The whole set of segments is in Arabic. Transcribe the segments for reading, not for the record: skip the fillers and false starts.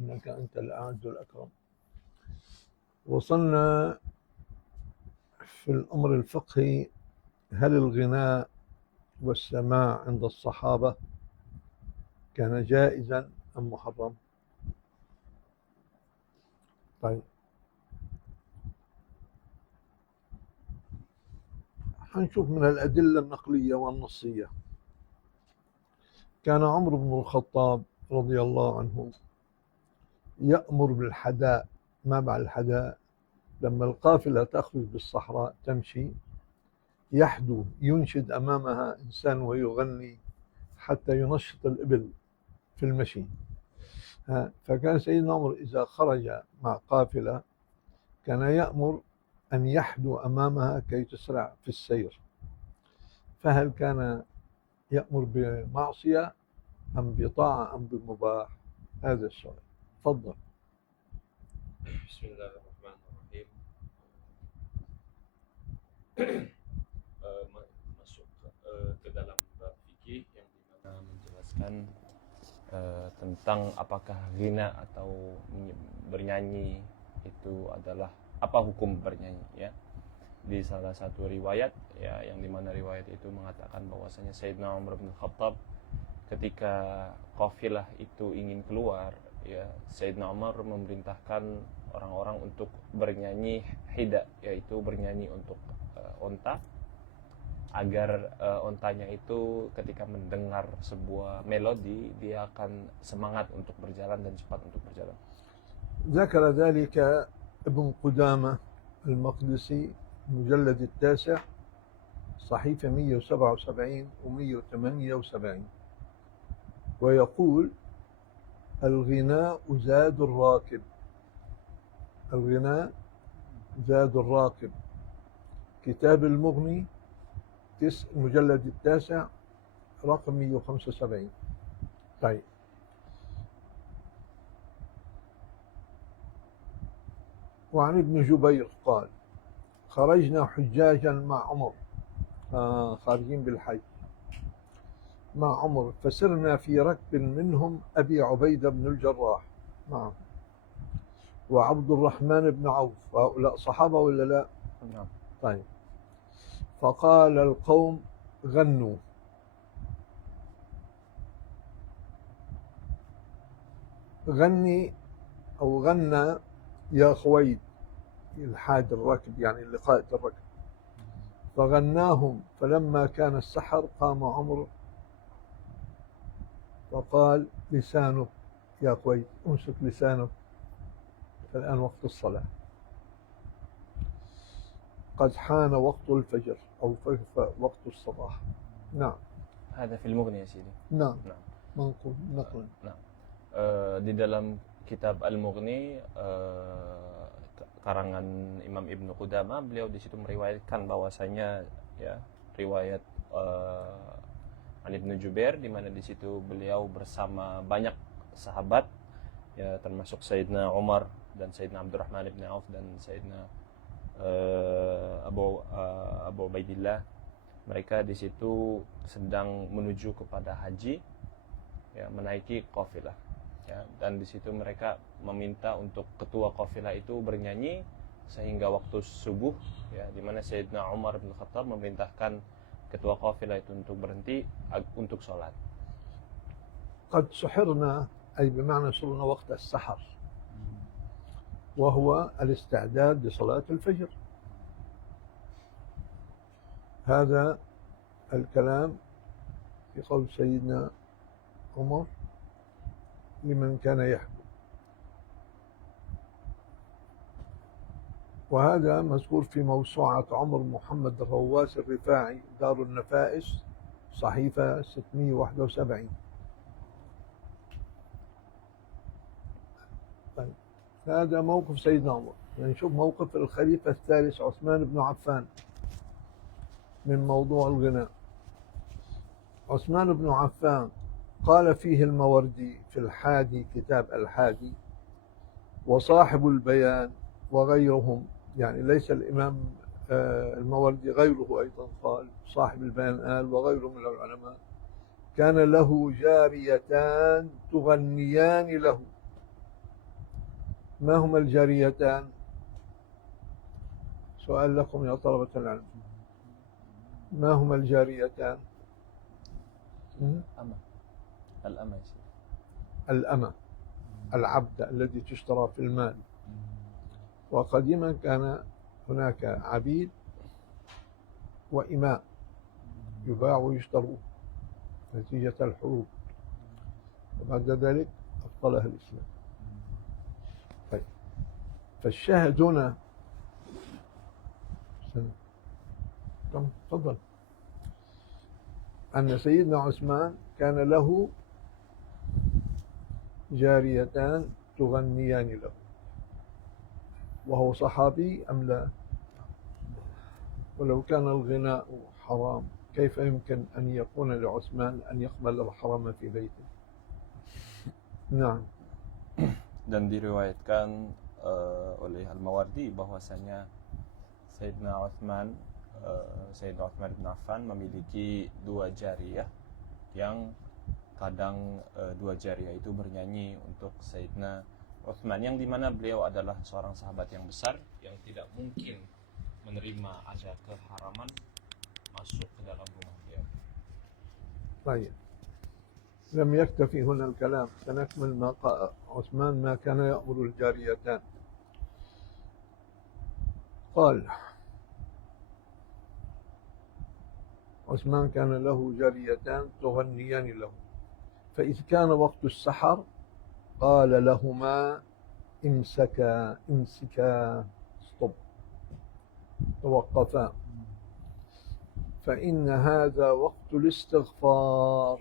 إنك أنت الأعز الأكرم. وصلنا في الأمر الفقهي: هل الغناء والسماع عند الصحابة كان جائزا أم محرم؟ طيب، حنشوف من الأدلة النقلية والنصية. كان عمر بن الخطاب رضي الله عنه يأمر بالحداء. ما مع الحداء؟ لما القافلة تخرج بالصحراء تمشي، يحدو، ينشد أمامها إنسان ويغني حتى ينشط الإبل في المشي. فكان سيدنا عمر إذا خرج مع قافلة كان يأمر أن يحدو أمامها كي تسرع في السير. فهل كان يأمر بمعصية أم بطاعة أم بمباح؟ هذا السؤال. تفضل. بسم الله الرحمن الرحيم. Masuk ke dalam bab fikih yang dimana menjelaskan tentang apakah ghina atau bernyanyi itu adalah apa hukum bernyanyi, ya. Di salah satu riwayat, ya, yang dimana riwayat itu mengatakan bahwasanya Sayyidina Umar bin Khattab ketika kafilah itu ingin keluar, ya, Sayyidina Umar memerintahkan orang-orang untuk bernyanyi hida, yaitu bernyanyi untuk onta, agar ontanya itu ketika mendengar sebuah melodi dia akan semangat untuk berjalan dan cepat untuk berjalan. ذكر ذلك ابن قدامة المقدسي المجلد 9 صحيفة 177 و178، ويقول: الغناء زاد الراكب. الغناء زاد الراكب. كتاب المغني المجلد 9 رقم 175. طيب، وعن ابن جبير قال: خرجنا حجاجا مع عمر، خارجين بالحج مع عمر، فسرنا في ركب منهم أبي عبيدة بن الجراح معه وعبد الرحمن بن عوف. هؤلاء صحابة ولا لا؟ نعم. طيب، فقال القوم: غنوا. غني أو غنى يا خويد، الحاد الركب يعني اللي قائد الركب. فغناهم، فلما كان السحر قام عمر فقال: لسانه يا خويد، امسك لسانه، فالآن وقت الصلاة، قد حان وقت الفجر أو وقت الصباح. نعم. هذا في المغني يا سيدي. نعم. نعم. منقول نقلا. Nah, di dalam kitab Al-Mughni karangan Imam Ibnu Qudamah, beliau di situ meriwayatkan bahwasanya, ya, riwayat An Ibnu Jubair, di mana di situ beliau bersama banyak sahabat, ya, termasuk Sayyidina Umar dan Sayyidina Abdurrahman ibn Auf dan Sayyidina Abu Ubaidillah. Mereka di situ sedang menuju kepada haji, ya, menaiki qafilah, ya, dan di situ mereka meminta untuk ketua qafilah itu bernyanyi sehingga waktu subuh, ya, di mana Sayyidina Umar bin Khattab memerintahkan ketua qafilah itu untuk berhenti untuk sholat. قد سحرنا، أي بمعنى صرنا وقت السحر، وهو الاستعداد لصلاة الفجر. هذا الكلام في قول سيدنا عمر لمن كان يحكم، وهذا مذكور في موسوعة عمر محمد الرواس الرفاعي دار النفائس صحيفة 671. طيب، هذا موقف سيدنا عمر. نشوف موقف الخليفة الثالث عثمان بن عفان من موضوع الغناء. عثمان بن عفان قال فيه الموردي في الحادي، كتاب الحادي، وصاحب البيان وغيرهم، يعني ليس الإمام الموردي، غيره أيضا قال، صاحب البيان قال، وغيره من العلماء، كان له جاريتان تغنيان له ما هما الجاريتان؟ سؤال لكم يا طلبة العلم، ما هما الجاريتان؟ الأمة يا شيخ. الأمة، العبد الذي تشترى في المال. وقديما كان هناك عبيد وإماء يباع ويشتروا نتيجة الحروب، وبعد ذلك أبطلها الإسلام. طيب، فالشاهد هنا تفضل أن سيدنا عثمان كان له جاريتان تغنيان له، وهو صحابي أم لا؟ ولو كان الغناء حرام كيف يمكن أن يكون لعثمان أن يقبل الحرام في بيته؟ نعم. Dan diriwayatkan oleh Al-Mawardi bahwasanya Sayyidina Utsman bin Affan memiliki dua jariyah yang kadang dua jariyah itu bernyanyi untuk Sayyidina Utsman, yang dimana beliau adalah seorang sahabat yang besar yang tidak mungkin menerima ada keharaman masuk ke dalam rumah beliau. طيب، لم يكتفي هنا الكلام، سنكمل ما قال عثمان ما كان يأمر الجاريتان. قال عثمان كان له جاريتان تغنيان له، فإذ كان وقت السحر قال لهما امسكا stop، توقفا، فإن هذا وقت الاستغفار.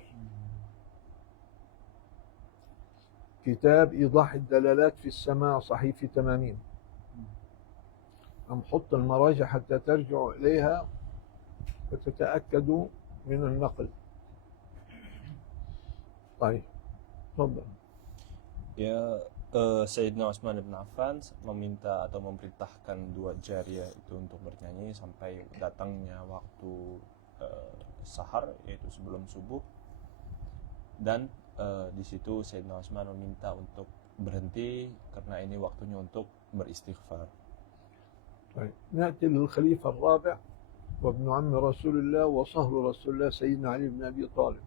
كتاب إيضاح الدلالات في السماع صحيفة 80. نحط المراجع حتى ترجعوا إليها وتتأكدوا من النقل. طيب تفضل. Ya, Sayyidina Utsman bin Affan meminta atau memerintahkan dua jariyah itu untuk bernyanyi sampai datangnya waktu sahar, yaitu sebelum subuh. Dan di situ Sayyidina Utsman meminta untuk berhenti karena ini waktunya untuk beristighfar. طيب، نأتي للخليفة الرابع وابن عم رسول الله وصهر رسول الله سيدنا علي بن أبي طالب.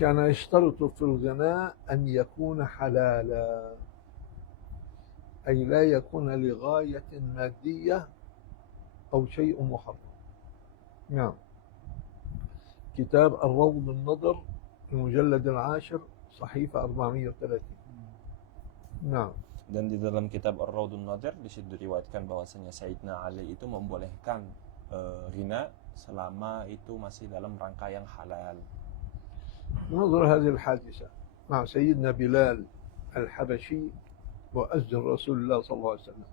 كان يشترط في الغناء أن يكون حلالا، أي لا يكون لغاية مادية أو شيء محرم. نعم. كتاب الروض النضر المجلد 10 صحيفة 430. نعم. Dan di dalam kitab Ar-Rawdun Nadir di situ diriwayatkan bahwasanya Sayyidina Ali itu membolehkan ghina selama itu masih dalam rangka yang halal. ننظر هذه الحادثة مع سيدنا بلال الحبشي مؤذن رسول الله صلى الله عليه وسلم.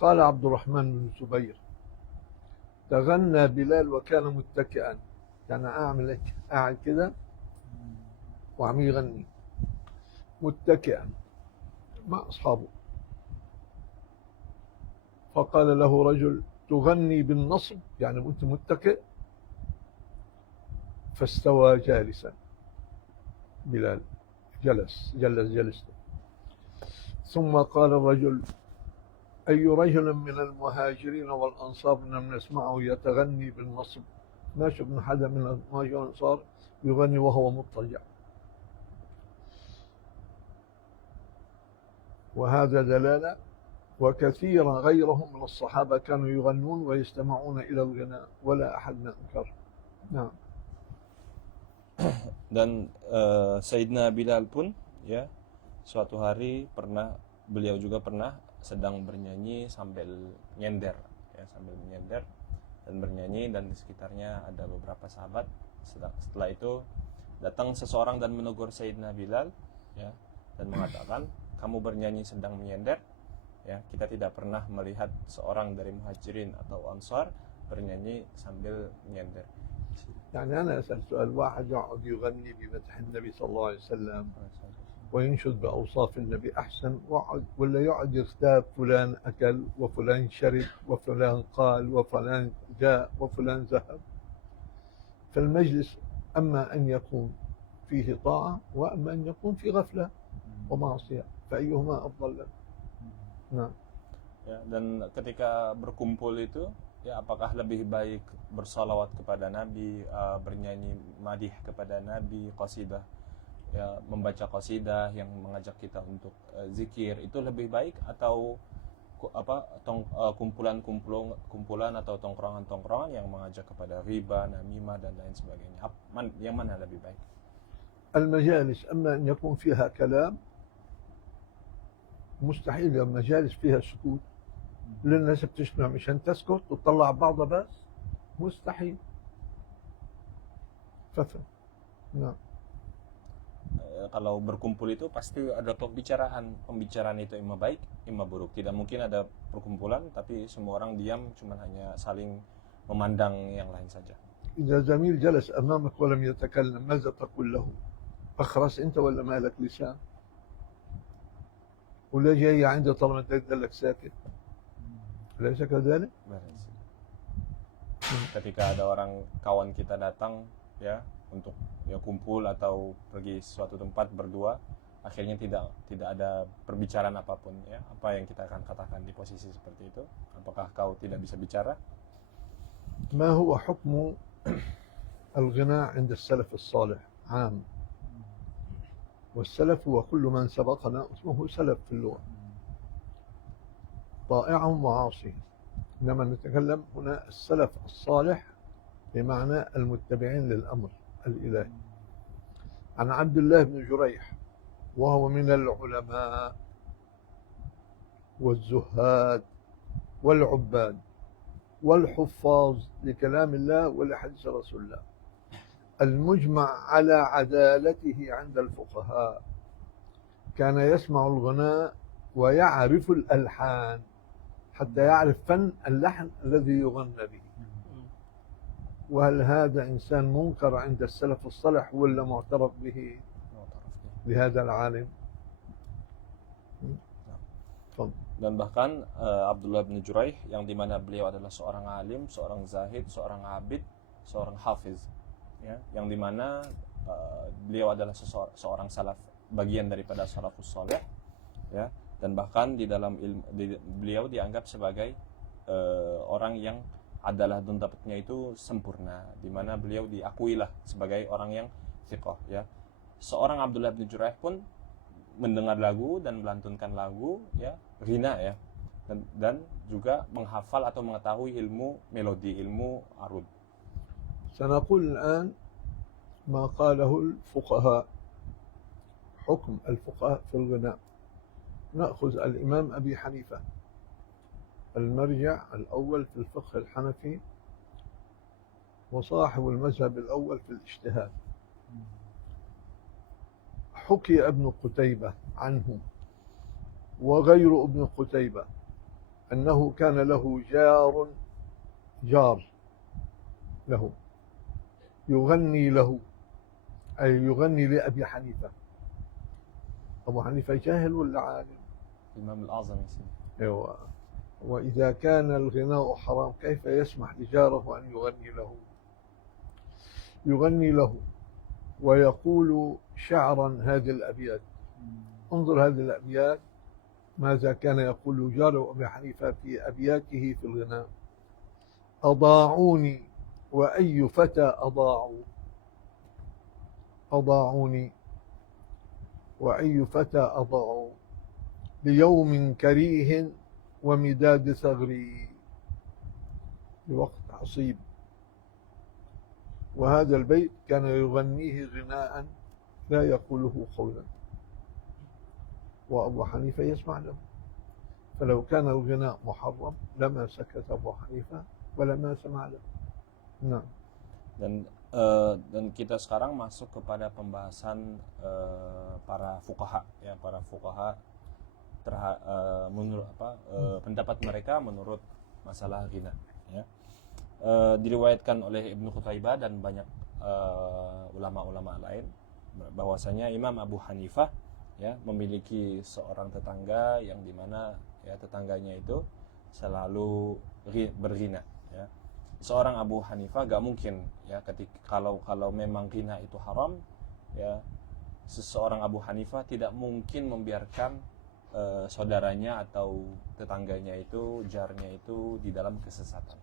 قال عبد الرحمن بن الزبير: تغنى بلال وكان متكئا، يعني قاعد كده وعم يغني متكئا مع أصحابه. فقال له رجل: تغني بالنصب، يعني أنت متكئ؟ فاستوى جالسا. بلال جلس. ثم قال الرجل: أي رجل من المهاجرين والأنصار لم نسمعه يتغني بالنصب؟ ما شفنا حدا من المهاجرين والأنصار يغني وهو مضطجع. وهذا دلالة، وكثيرا غيرهم من الصحابة كانوا يغنون ويستمعون إلى الغناء ولا أحد أنكر. نعم. Dan Sayyidina Bilal pun ya suatu hari beliau juga pernah sedang bernyanyi sambil menyender dan bernyanyi, dan di sekitarnya ada beberapa sahabat. Setelah itu datang seseorang dan menegur Sayyidina Bilal ya, dan mengatakan, kamu bernyanyi sedang menyender ya, kita tidak pernah melihat seorang dari muhajirin atau ansar bernyanyi sambil menyender. يعني أنا أسأل سؤال: واحد يقعد يغني بمدح النبي صلى الله عليه وسلم وينشد بأوصاف النبي أحسن، ولا يقعد يغتاب فلان أكل وفلان شرب وفلان قال وفلان جاء وفلان ذهب؟ فالمجلس أما أن يكون فيه طاعة وأما أن يكون في غفلة ومعصية. فأيهما أفضل لك. نعم. Ya, dan ketika berkumpul itu, ya apakah lebih baik bersalawat kepada Nabi, bernyanyi madih kepada Nabi, qasidah, ya membaca qasidah yang mengajak kita untuk zikir itu lebih baik, atau kumpulan atau tongkrongan yang mengajak kepada riba, namimah dan lain sebagainya. Yang mana lebih baik? المجالس أما أن يكون فيها كلام مستحيل. مجالس فيها سكوت للناس بتسمع مشان تسكت وتطلع بعضها بس مستحيل. ففهم. نعم. Kalau berkumpul itu pasti ada pembicaraan itu imma baik imma buruk. Tidak mungkin ada perkumpulan tapi semua orang diam, cuma hanya saling memandang yang lain saja. إذا زميل جلس أمامك ولم يتكلم ماذا تقول له؟ أخرس أنت ولا مالك لسان؟ ولا جاي عندي طالما تدلك ساكت؟ أليس كذلك؟ Ketika ada orang kawan kita datang ya untuk kumpul atau pergi suatu tempat berdua, akhirnya tidak ada perbicaraan apapun, ya apa yang kita akan katakan di posisi seperti itu? Apakah kau tidak bisa bicara? ما هو حكم الغناء عند السلف الصالح؟ عام. والسلف هو كل من سبقنا اسمه سلف في اللغة، طائعهم وعاصيهم. إنما نتكلم هنا السلف الصالح بمعنى المتبعين للأمر الإلهي. عن عبد الله بن جريح وهو من العلماء والزهاد والعباد والحفاظ لكلام الله ولحديث رسول الله، المجمع على عدالته عند الفقهاء. كان يسمع الغناء ويعرف الألحان حتى يعرف فن اللحن الذي يغنى به. وهل هذا إنسان منكر عند السلف الصالح ولا معترف به لهذا العالم؟ Dan bahkan Abdullah bin Juraih yang dimana beliau adalah seorang alim, seorang zahid, seorang abid, seorang hafiz, ya, yang dimana beliau adalah seorang salaf, bagian daripada salafus saleh, ya, dan bahkan di dalam beliau dianggap sebagai orang yang adalah dapatnya itu sempurna, di mana beliau diakuilah sebagai orang yang thiqah, ya. Seorang Abdullah bin Juraih pun mendengar lagu dan melantunkan lagu, ya, ghina, ya, dan juga menghafal atau mengetahui ilmu melodi, ilmu arud. سنقول الآن ما قاله الفقهاء، حكم الفقهاء في الغناء. نأخذ الإمام أبي حنيفة المرجع الأول في الفقه الحنفي وصاحب المذهب الأول في الاجتهاد. حكي ابن قتيبة عنه وغير ابن قتيبة أنه كان له جار له يغني له، أي يغني لأبي حنيفة. أبو حنيفة جاهل ولا عالم؟ الإمام الأعظم يسمى. أيوة. وإذا كان الغناء حرام كيف يسمح لجاره أن يغني له ويقول شعرا هذه الأبيات؟ انظر هذه الأبيات ماذا كان يقول جاره أبي حنيفة في أبياته في الغناء: أضاعوني وأي فتى أضاعوني وأي فتى أضاعوا ليوم كريه ومداد ثغري بوقت عصيب. وهذا البيت كان يغنيه غناء لا يقوله قولا، وأبو حنيفة يسمع له. فلو كان الغناء محرم لما سكت أبو حنيفة ولما سمع له. نعم. Dan kita sekarang masuk kepada pembahasan para fuqaha, ya, para fuqaha menurut pendapat mereka menurut masalah ghina, ya. Diriwayatkan oleh Ibnu Qutaibah dan banyak ulama-ulama lain bahwasanya Imam Abu Hanifah, ya, memiliki seorang tetangga yang dimana, ya, tetangganya itu selalu berghina, ya. Seorang Abu Hanifah gak mungkin, ya, kalau memang ghina itu haram, ya, seseorang Abu Hanifah tidak mungkin membiarkan saudaranya atau tetangganya itu, jarnya itu di dalam kesesatan.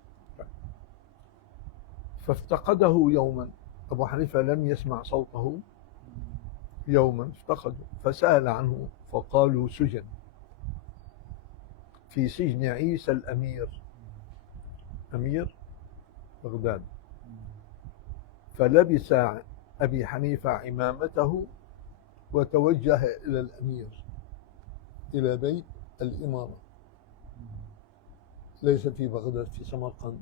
فافتقده يوما. أبو حنيفة لم يسمع صوته يوما، افتقده فسأل عنه فقالوا سجن في سجن عيسى الأمير، أمير بغداد. فلبس أبي حنيفة عمامته وتوجه إلى الأمير، إلى بيت الإمارة، ليس في بغداد، في سمرقند.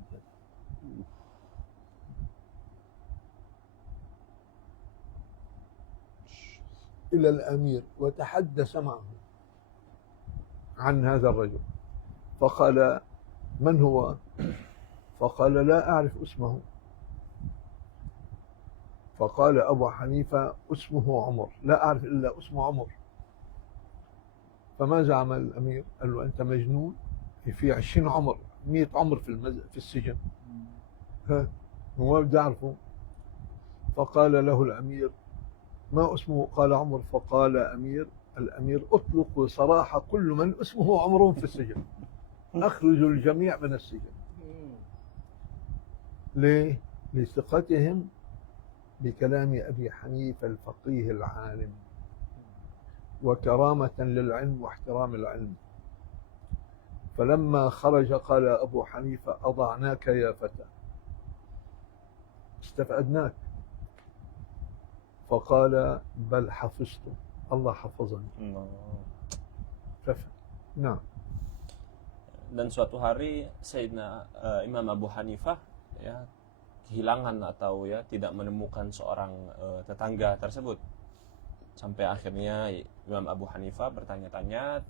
إلى الأمير وتحدث معه عن هذا الرجل، فقال: من هو؟ فقال: لا أعرف اسمه. فقال أبو حنيفة: اسمه عمر، لا أعرف إلا اسمه عمر. فماذا عمل الأمير؟ قال له: أنت مجنون، في 20 عمر، 100 عمر في السجن، هو بدي أعرفه. فقال له الأمير: ما اسمه؟ قال: عمر. فقال الأمير: اطلقوا سراح كل من اسمه عمر في السجن، أخرجوا الجميع من السجن. ليه؟ لثقتهم بكلام أبي حنيفة الفقيه العالم، وكرامة للعلم واحترام العلم. فلما خرج قال أبو حنيفة: أضعناك يا فتى، استفدناك. فقال: بل حفظت، الله حفظني. نعم. Dan suatu hari Sayyidina Imam Abu Hanifah ya kehilangan atau ya tidak menemukan seorang tetangga tersebut, sampai akhirnya Imam Abu Hanifah bertanya-tanya,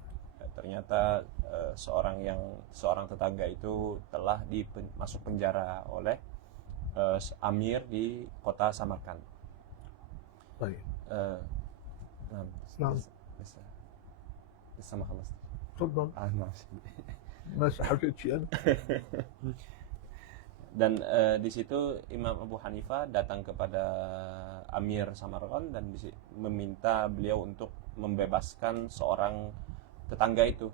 ternyata seorang tetangga itu telah masuk penjara oleh Amir di kota Samarkand. طيب. نعم. لسه ما خلصت. تفضل. ماشي. ما حكيت شيء أنا. Dan di situ Imam Abu Hanifah datang kepada Amir Samarkand dan meminta beliau untuk membebaskan seorang tetangga itu.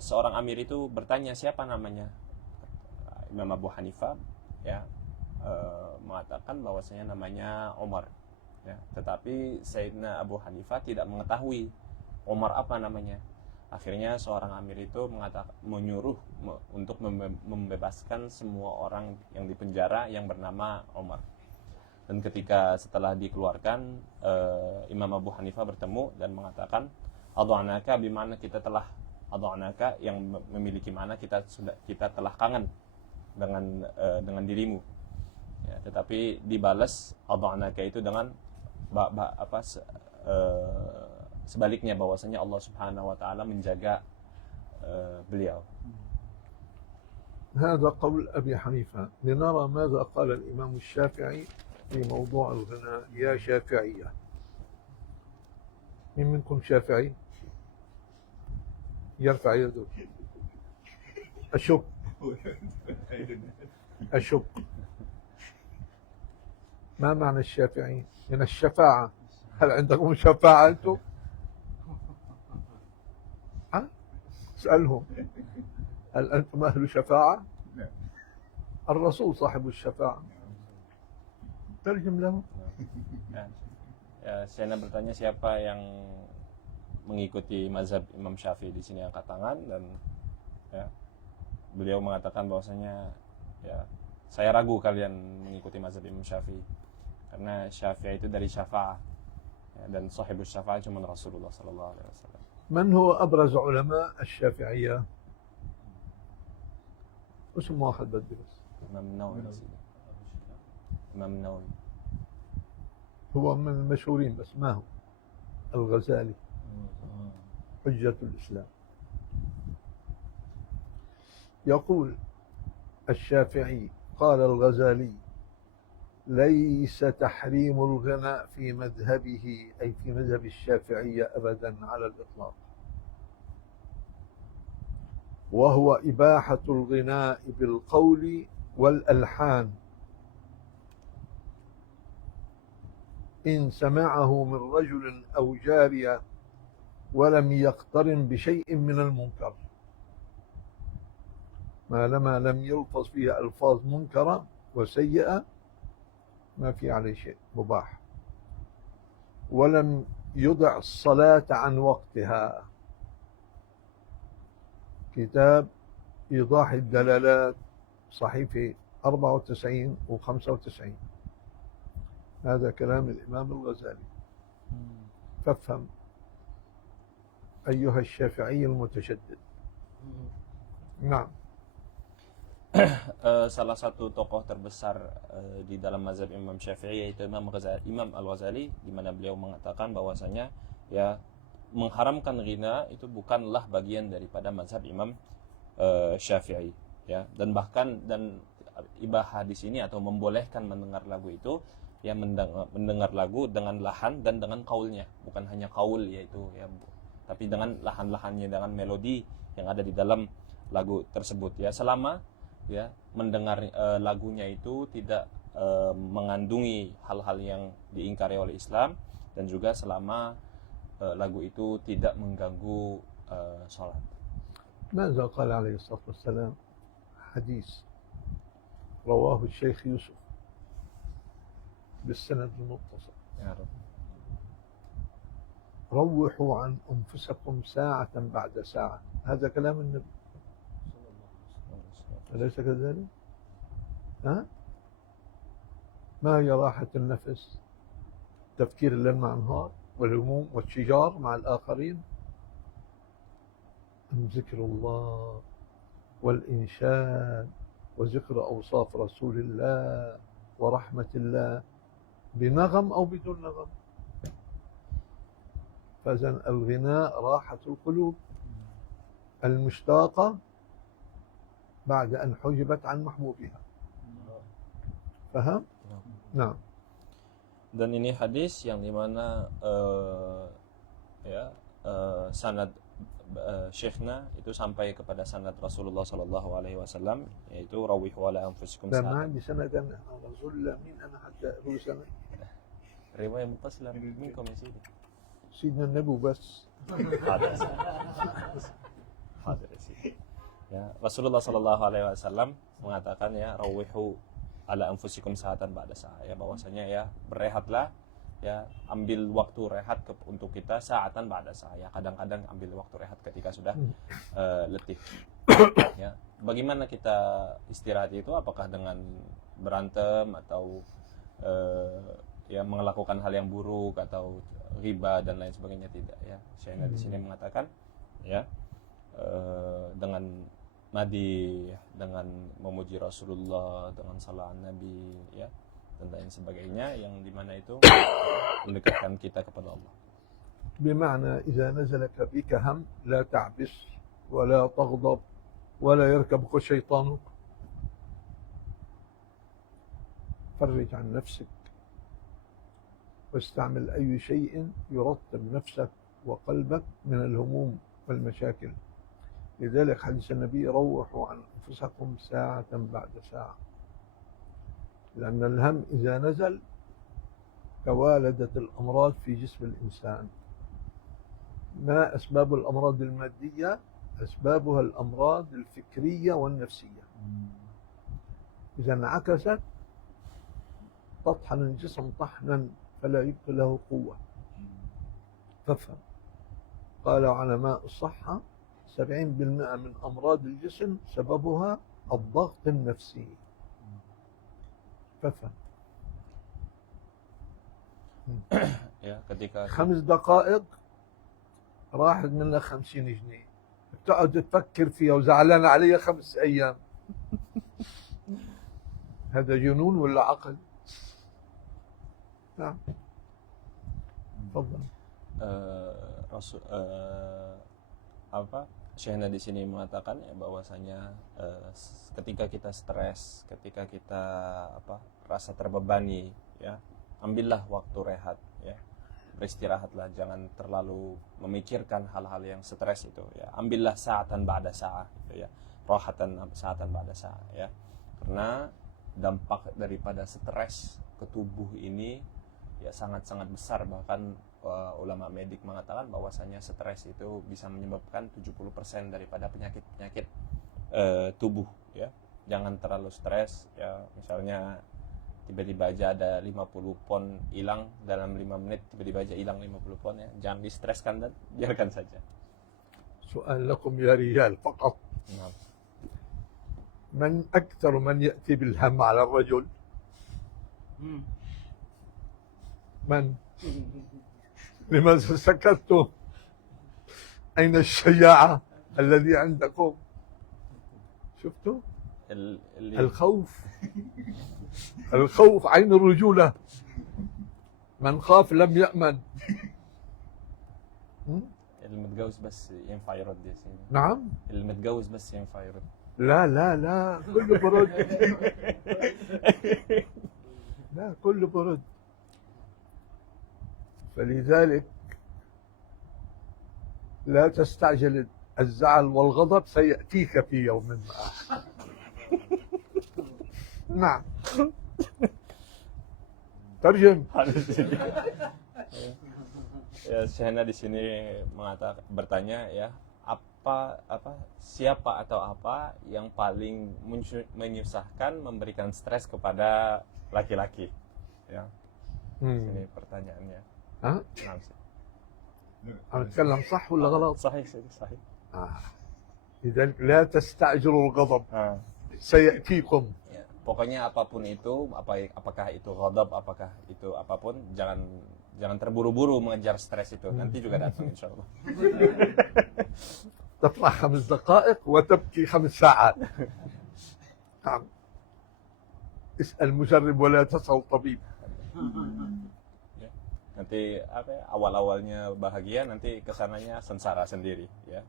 Seorang Amir itu bertanya siapa namanya. Imam Abu Hanifah ya mengatakan bahwasanya namanya Omar. Ya, tetapi Sayyidina Abu Hanifah tidak mengetahui Omar apa namanya. Akhirnya seorang Amir itu menyuruh untuk membebaskan semua orang yang di penjara yang bernama Omar. Dan ketika setelah dikeluarkan, Imam Abu Hanifah bertemu dan mengatakan, adha'naka, bimana kita telah adha'naka, yang memiliki mana kita telah kangen dengan dirimu. Ya, tetapi dibalas adha'naka itu dengan sebaliknya, bahwasanya Allah Subhanahu wa taala menjaga beliau. هذا قول أبي حنيفة. لنرى ماذا قال الإمام الشافعي في موضوع الغناء. يا شافعية، من منكم شافعي؟ يرفع يده. أشك. ما معنى الشافعي؟ من الشفاعة. هل عندكم شفاعة أنتم؟ اسألهم، هل أنتم أهل شفاعة؟ الرسول صاحب الشفاعة. ترجم له. Ya, saya bertanya siapa yang mengikuti mazhab Imam Syafi'i di sini, angkat tangan. Dan ya, beliau mengatakan bahwasanya ya saya ragu kalian mengikuti mazhab Imam Syafi'i karena Syafi'i itu dari syafa'ah ya, dan sahibus syafa'ah cuma Rasulullah sallallahu alaihi wasallam. من هو أبرز علماء الشافعية؟ اسم واحد بدي بس. Imam Nawawi. Imam Nawawi هو من المشهورين بس ما هو؟ الغزالي حجة الإسلام. يقول الشافعي قال الغزالي: ليس تحريم الغناء في مذهبه، أي في مذهب الشافعية، أبدا على الإطلاق، وهو إباحة الغناء بالقول والألحان إن سمعه من رجل أو جارية ولم يقترن بشيء من المنكر، ما لم يلفظ فيها ألفاظ منكرة وسيئة ما في عليه شيء، مباح. ولم يضع الصلاة عن وقتها. كتاب إيضاح الدلالات صحيفة 94 و95، هذا كلام الإمام الغزالي. فافهم أيها الشافعي المتشدد. نعم. Salah satu tokoh terbesar di dalam mazhab Imam Syafi'i yaitu Imam Al-Ghazali, di mana beliau mengatakan bahwasanya ya mengharamkan ghina itu bukanlah bagian daripada mazhab Imam Syafi'i, ya. Dan bahkan ibahah di sini atau membolehkan mendengar lagu itu ya mendengar lagu dengan lahan dan dengan kaulnya, bukan hanya kaul yaitu ya, tapi dengan lahan-lahannya, dengan melodi yang ada di dalam lagu tersebut, ya, selama ya mendengar lagunya itu tidak mengandungi hal-hal yang diingkari oleh Islam, dan juga selama lagu itu tidak mengganggu sholat. ماذا قال عليه الصلاة والسلام؟ حديث رواه الشيخ يوسف بالسند المتصل: Ya Rabb. روحوا عن أنفسكم ساعة بعد ساعة. هذا كلام النبي، أليس كذلك؟ ها؟ ما هي راحة النفس؟ تفكير الليل مع النهار والهموم والشجار مع الآخرين، أم ذكر الله والإنشاد وذكر أوصاف رسول الله ورحمة الله بنغم أو بدون نغم؟ فإذن الغناء راحة القلوب المشتاقة بعد أن حجبت عن محبوبها. فهم؟ نعم. Dan ini hadis yang dimana sanad syekhna itu sampai kepada sanad Rasulullah sallallahu alaihi wasallam, yaitu rawihu ala anfusikum لا ما sa'atan. عندي سند أنا رسول الله، مين أنا حتى أقول سند؟ Riwayat muttasil minkum ya Sidi. سيدنا النبي وبس. Hadir ya Sidi. Ya, Rasulullah sallallahu alaihi wasallam mengatakan ya rawihu ala anfusikum sa'atan ba'da sa'ah, ya, bahwasanya ya berehatlah, ya, ambil waktu rehat untuk kita sa'atan ba'da sa'ah, ya, kadang-kadang ambil waktu rehat ketika sudah letih. Ya, bagaimana kita istirahat itu? Apakah dengan berantem atau ya melakukan hal yang buruk atau riba dan lain sebagainya? Tidak, ya. Syekhna di sini mengatakan ya dengan madih, dengan memuji Rasulullah, dengan salat Nabi, ya, dan lain sebagainya, yang dimana itu mendekatkan kita kepada Allah. بمعنى إذا نزلك بك هم لا تعبس ولا تغضب ولا يركبك شيطانك، فرج عن نفسك واستعمل أي شيء يرطب نفسك وقلبك من الهموم والمشاكل. لذلك حديث النبي: روحوا عن أنفسكم ساعة بعد ساعة، لأن الهم إذا نزل توالدت الأمراض في جسم الإنسان. ما أسباب الأمراض المادية؟ أسبابها الأمراض الفكرية والنفسية. إذا انعكست تطحن الجسم طحنا فلا يبقى له قوة. فافهم. قال علماء الصحة 70% من أمراض الجسم سببها الضغط النفسي. فافهم. Ya, ketika 5 دقائق راحت منها 50 جنيه، بتقعد تفكر فيها وزعلان عليها 5 أيام. هذا جنون ولا عقل؟ نعم. تفضل. Syekhna di sini mengatakan ya bahwasanya ketika kita stres, ketika kita rasa terbebani, ya, ambillah waktu rehat, ya, beristirahatlah, jangan terlalu memikirkan hal-hal yang stres itu, ya, ambillah sa'atan ba'da sa'ah, gitu, ya, rohatan sa'atan ba'da sa'ah, ya, karena dampak daripada stres ke tubuh ini ya sangat-sangat besar, bahkan ulama medik mengatakan bahwasanya stres itu bisa menyebabkan 70% daripada penyakit-penyakit tubuh ya. Jangan terlalu stres ya, misalnya tiba-tiba aja ada 50 pon hilang dalam 5 menit, tiba-tiba aja hilang 50 pon ya. Jangan distreskan dan biarkan saja. سؤال لكم يا رجال فقط. Nah, من أكثر من يأتي بالهم على الرجل؟ من؟ لماذا سكتتم؟ أين الشجاعة الذي عندكم؟ شفتوا؟ الخوف الخوف عين الرجولة. من خاف لم يأمن. المتجوز بس ينفع يرد يا سيدي. نعم؟ المتجوز بس ينفع يرد. لا لا لا كله برد. لا كله برد. فلذلك لا تستعجل، الزعل والغضب سيأتيك في يوم ما. نعم. ترجم. Ya, Syahna di sini bertanya ya, siapa atau apa yang paling menyusahkan memberikan stres kepada laki-laki? Ya. Ini pertanyaannya. ها؟ Nah, أنا أتكلم صح ولا غلط؟ صحيح سيدي صحيح. لذلك لا تستعجلوا الغضب Ah. سيأتيكم. Ya, pokoknya apapun itu, apakah itu ghadab, apakah itu apapun, jangan terburu-buru mengejar stres itu. Nanti juga datang insya Allah. تطلع 5 دقائق وتبكي 5 ساعات. نعم. اسأل مجرب ولا تسأل طبيب. Ya. Nanti awal-awalnya bahagia, nanti kesananya sengsara sendiri ya.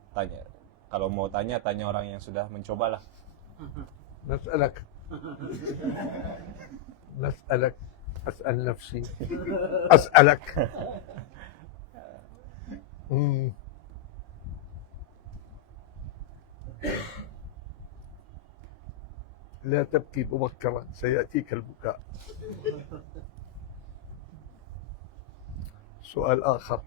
Kalau mau tanya orang yang sudah mencobalah. نسألك أسأل نفسي أسألك. لا تبكي مبكرا سيأتيك البكاء. سؤال آخر،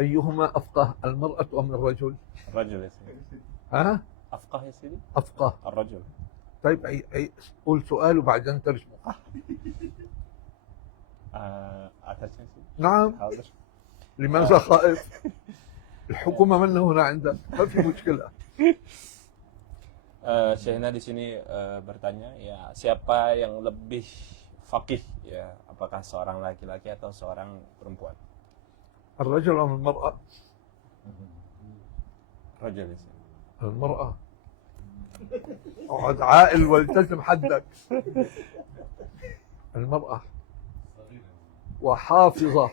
أيهما أفقه، المرأة أم الرجل؟ الرجل يا سيدي. ها؟ أفقه يا سيدي؟ أفقه. الرجل. طيب قول سؤال وبعدين ترجمه. أترجم يا سيدي؟ نعم. حاضر. لماذا خائف؟ الحكومة من هنا عندك، ما في مشكلة. Syahna di sini bertanya ya, siapa yang lebih faqih ya, apakah seorang laki-laki atau seorang perempuan? الرجل أم المرأة؟ Rajul ya sini. المرأة. اقعد عاقل والتزم حدك. المرأة وحافظة،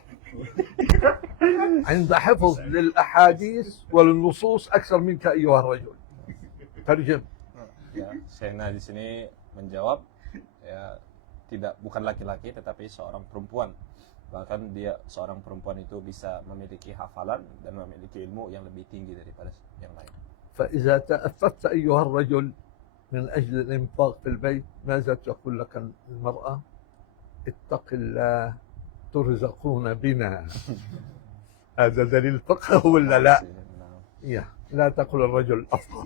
عند حفظ للأحاديث وللنصوص أكثر منك أيها الرجل. ترجم. Ya, Syahna di sini menjawab ya, bukan laki-laki tetapi seorang perempuan. Bahkan seorang perempuan itu bisa memiliki hafalan dan memiliki ilmu yang lebih tinggi daripada yang lain. فإذا تأففت أيها الرجل من أجل الإنفاق في البيت، ماذا تقول لك المرأة؟ اتق الله ترزقون بنا. هذا دليل فقه ولا لا؟ لا تقل الرجل أفقه.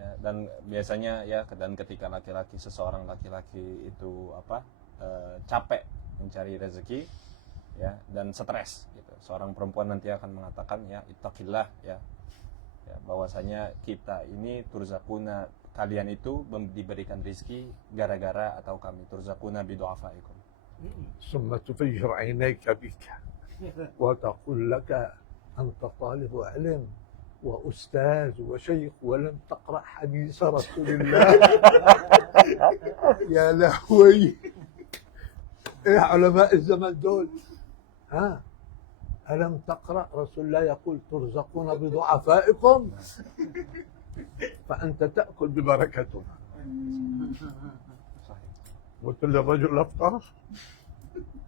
Ya, dan biasanya ya, dan ketika seseorang laki-laki itu capek mencari rezeki ya, dan stres gitu, seorang perempuan nanti akan mengatakan ya, ittaqillah ya, bahwasanya kita ini turzakuna, kalian itu diberikan rezeki gara-gara atau kami turzakuna bidu'afaikum. ثم تفجر عينيك بك وتقول لك أنت طالب علم وأستاذ وشيخ ولم تقرأ حديث رسول الله. يا لهوي، إيه علماء الزمن دول؟ ها؟ ألم تقرأ رسول الله يقول ترزقون بضعفائكم، فأنت تأكل ببركتهم. قلت للرجل أفطر.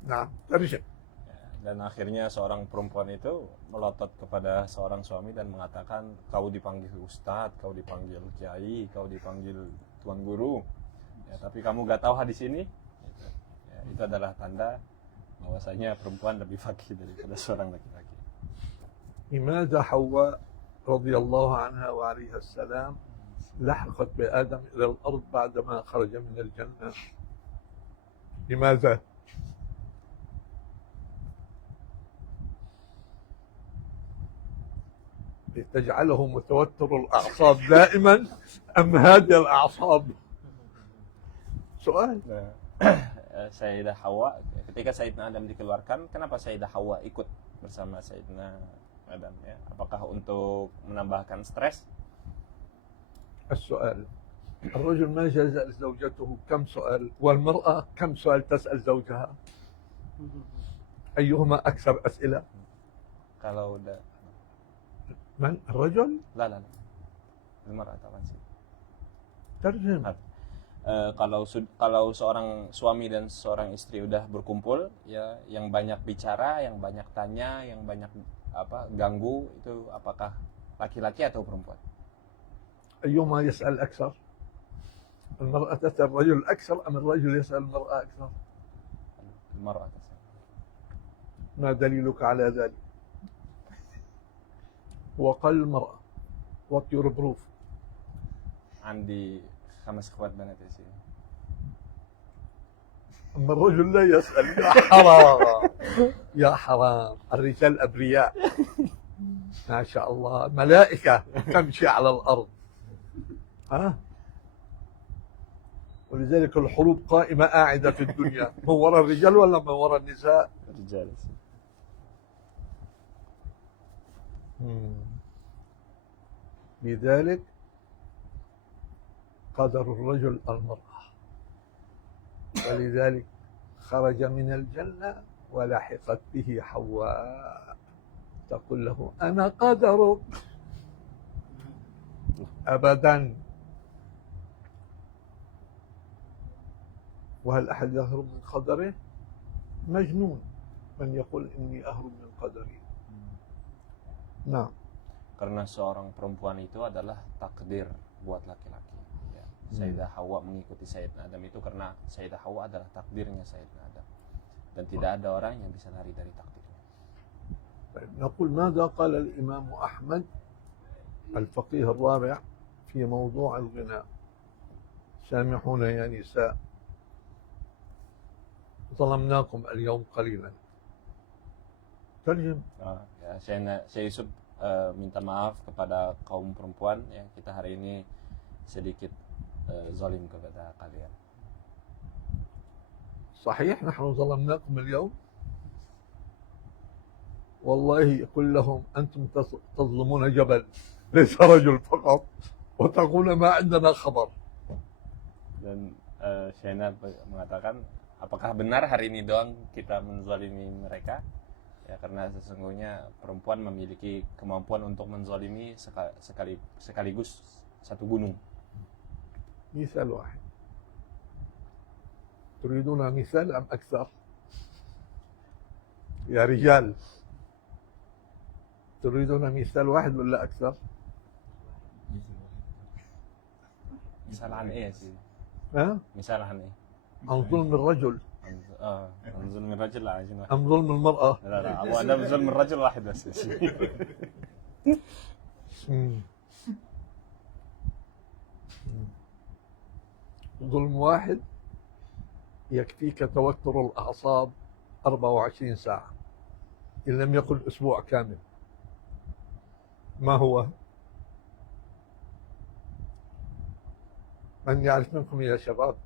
نعم ترجم. Dan akhirnya seorang perempuan itu melotot kepada seorang suami dan mengatakan, kau dipanggil ustadz, kau dipanggil kiai, kau dipanggil tuan guru ya, tapi kamu gak tahu hadis ini gitu. Ya, itu adalah tanda bahwasanya perempuan lebih faqih daripada seorang laki-laki. لماذا حواء رضي الله عنها وعليها السلام لحقت بآدم إلى الأرض بعدما خرج من الجنة؟ لماذا؟ لتجعله متوتر الأعصاب دائما أم هادئ الأعصاب؟ سؤال. Sayyidah Hawa, ketika Sayyidina Adam dikeluarkan, kenapa Sayyidah Hawa ikut bersama Sayyidina Adam ya? Apakah untuk menambahkan stres? السؤال: الرجل ما يسأل زوجته كم سؤال، والمرأة كم سؤال تسأل زوجها؟ أيهما أكثر أسئلة؟ Kalau udah من؟ الرجل؟ la المرأة طبعا sih. ترجم. Kalau seorang suami dan seorang istri udah berkumpul ya, yang banyak bicara, yang banyak tanya, yang banyak ganggu, itu apakah laki-laki atau perempuan? أيهما يسأل أكثر؟ المرأة تسأل الرجل أكثر أم الرجل يسأل المرأة أكثر؟ المرأة تسأل. ما دليلك على ذلك؟ وقل المرأة. What your proof؟ عندي 5 اخوات بنات يا سيدي. أما الرجل لا يسأل. يا حرام يا حرام، الرجال أبرياء ما شاء الله، ملائكة تمشي على الأرض. ها؟ ولذلك الحروب قائمة قاعدة في الدنيا، من وراء الرجال ولا من وراء النساء؟ الرجال يا سيدي. لذلك قدر الرجل المرأة، ولذلك خرج من الجنة ولحقت به حواء تقول له أنا قدرك. أبدا. وهل أحد يهرب من قدره؟ مجنون من يقول إني أهرب من قدري. نعم. Karena seorang perempuan itu adalah takdir buat laki-laki ya. Sayyidah Hawa mengikuti Sayyidina Adam itu karena Sayyidah Hawa adalah takdirnya Sayyidina Adam, dan tidak ada orang yang bisa lari dari takdirnya. نقول ماذا قال الإمام أحمد الفقيه الرابع في موضوع الغناء؟ سامحونا يا نساء، ظلمناكم اليوم قليلا. ترجم. Ya, saya Yusuf minta maaf kepada kaum perempuan ya, kita hari ini sedikit zalim kepada kalian. صحيح نحن ظلمناكم اليوم. والله يقول لهم أنتم تظلمون جبل ليس رجل فقط وتقول ما عندنا خبر. Dan Shaina mengatakan, apakah benar hari ini doang kita menzalimi mereka? Ya, karena sesungguhnya perempuan memiliki kemampuan untuk menzalimi sekaligus satu gunung. مثال واحد. تريدون مثال أم أكثر؟ يا رجال تريدون مثال واحد ولا أكثر؟ Misal an ya sih. ها؟ Misal an عن ظلم الرجل عن ظلم الرجل لا عايزين واحد. أم ظلم المرأة؟ لا ابو ادم ظلم الرجل واحد بس. ظلم واحد يكفيك توتر الأعصاب 24 ساعة إن لم يكن أسبوع كامل. ما هو؟ من يعرف منكم يا شباب،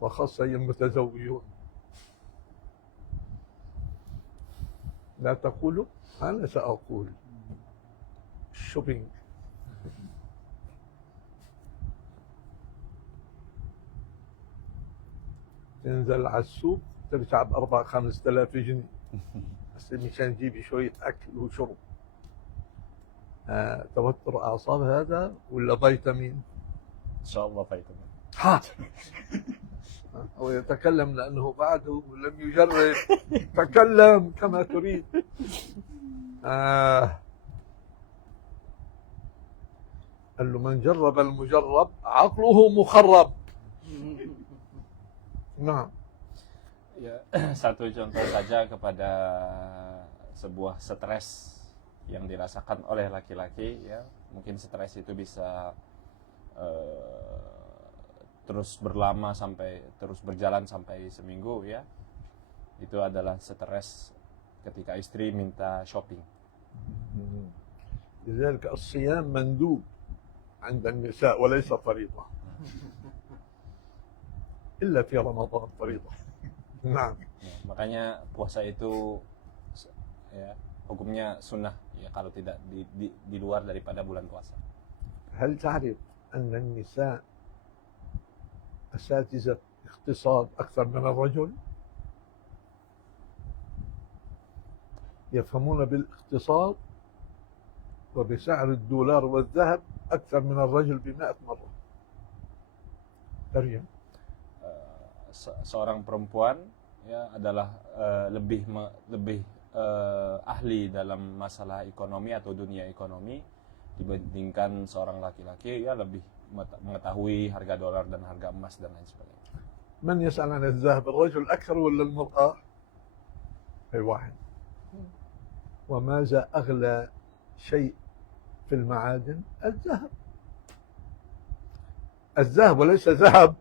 وخاصة المتزوجون؟ لا تقولوا، أنا سأقول. الشوبينج. تنزل على السوق ترجع ب4 5,000 جنيه بس مشان تجيبي شوية أكل وشرب. توتر أعصاب هذا ولا فيتامين؟ ان شاء الله فيتامين. ها. هو يتكلم لأنه بعده لم يجرب. تكلم كما تريد. قال له من جرب المجرب عقله مخرب. نعم. Ya, satu contoh saja kepada sebuah stres yang dirasakan oleh laki-laki, ya. Mungkin stres itu bisa terus berjalan sampai seminggu, ya. Itu adalah stres ketika istri minta shopping. لذلك الصيام مندوب عند النساء وليس فريضة إلا في رمضان فريضة. نعم. Ya, makanya puasa itu ya, hukumnya sunnah, ya, kalau tidak di luar daripada bulan puasa. هل تعرف أن النساء أساتذة اقتصاد أكثر من الرجل؟ يفهمون بالاقتصاد وبسعر الدولار والذهب أكثر من الرجل ب100 مرة. ترجم. Seorang perempuan, ya, adalah lebih ahli dalam masalah ekonomi atau dunia ekonomi dibandingkan seorang laki-laki, ya, lebih mengetahui harga dolar dan harga emas dan lain sebagainya. من يسأل عن الذهب الرجل أكثر ولا المرأة؟ أي واحد. وماذا أغلى شيء في المعادن؟ الذهب. الذهب وليس ذهب.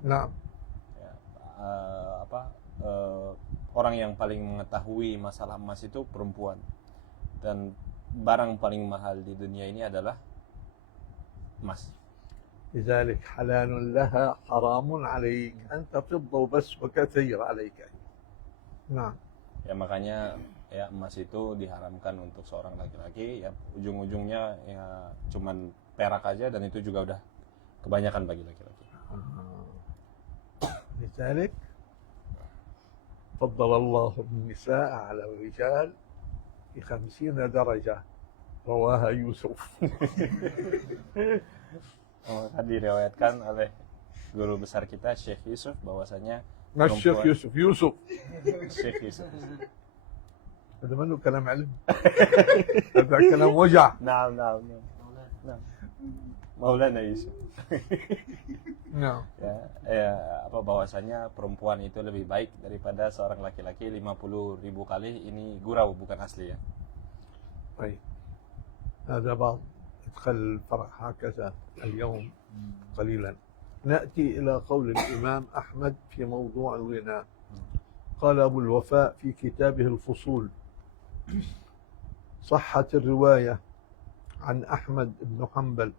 نعم. Ya, orang yang paling mengetahui masalah emas itu perempuan, dan barang paling mahal di dunia ini adalah emas. لذلك حلال لها حرام عليك أنت فضة وبس وكثير عليك. نعم. Ya, makanya, ya, emas itu diharamkan untuk seorang laki-laki, ya, ujung-ujungnya ya cuman perak aja, dan itu juga udah kebanyakan bagi laki-laki. لذلك فضل الله النساء على الرجال ب50 درجة رواها يوسف. Tadi diriwayatkan oleh guru besar kita Syekh Yusuf bahwasanya مش الشيخ يوسف، يوسف. Syekh Yusuf. هذا منه كلام علم. هذا كلام وجع. Naam. Maulana Yusuf. نعم. Bahwasanya perempuan itu lebih baik daripada seorang laki-laki 50.000 kali. Ini gurau, bukan asli, ya. طيب هذا بعض ادخل الفرح هكذا اليوم قليلا. نأتي إلى قول الإمام أحمد في موضوع الغناء. قال أبو الوفاء في كتابه الفصول: صحت الرواية عن أحمد بن حنبل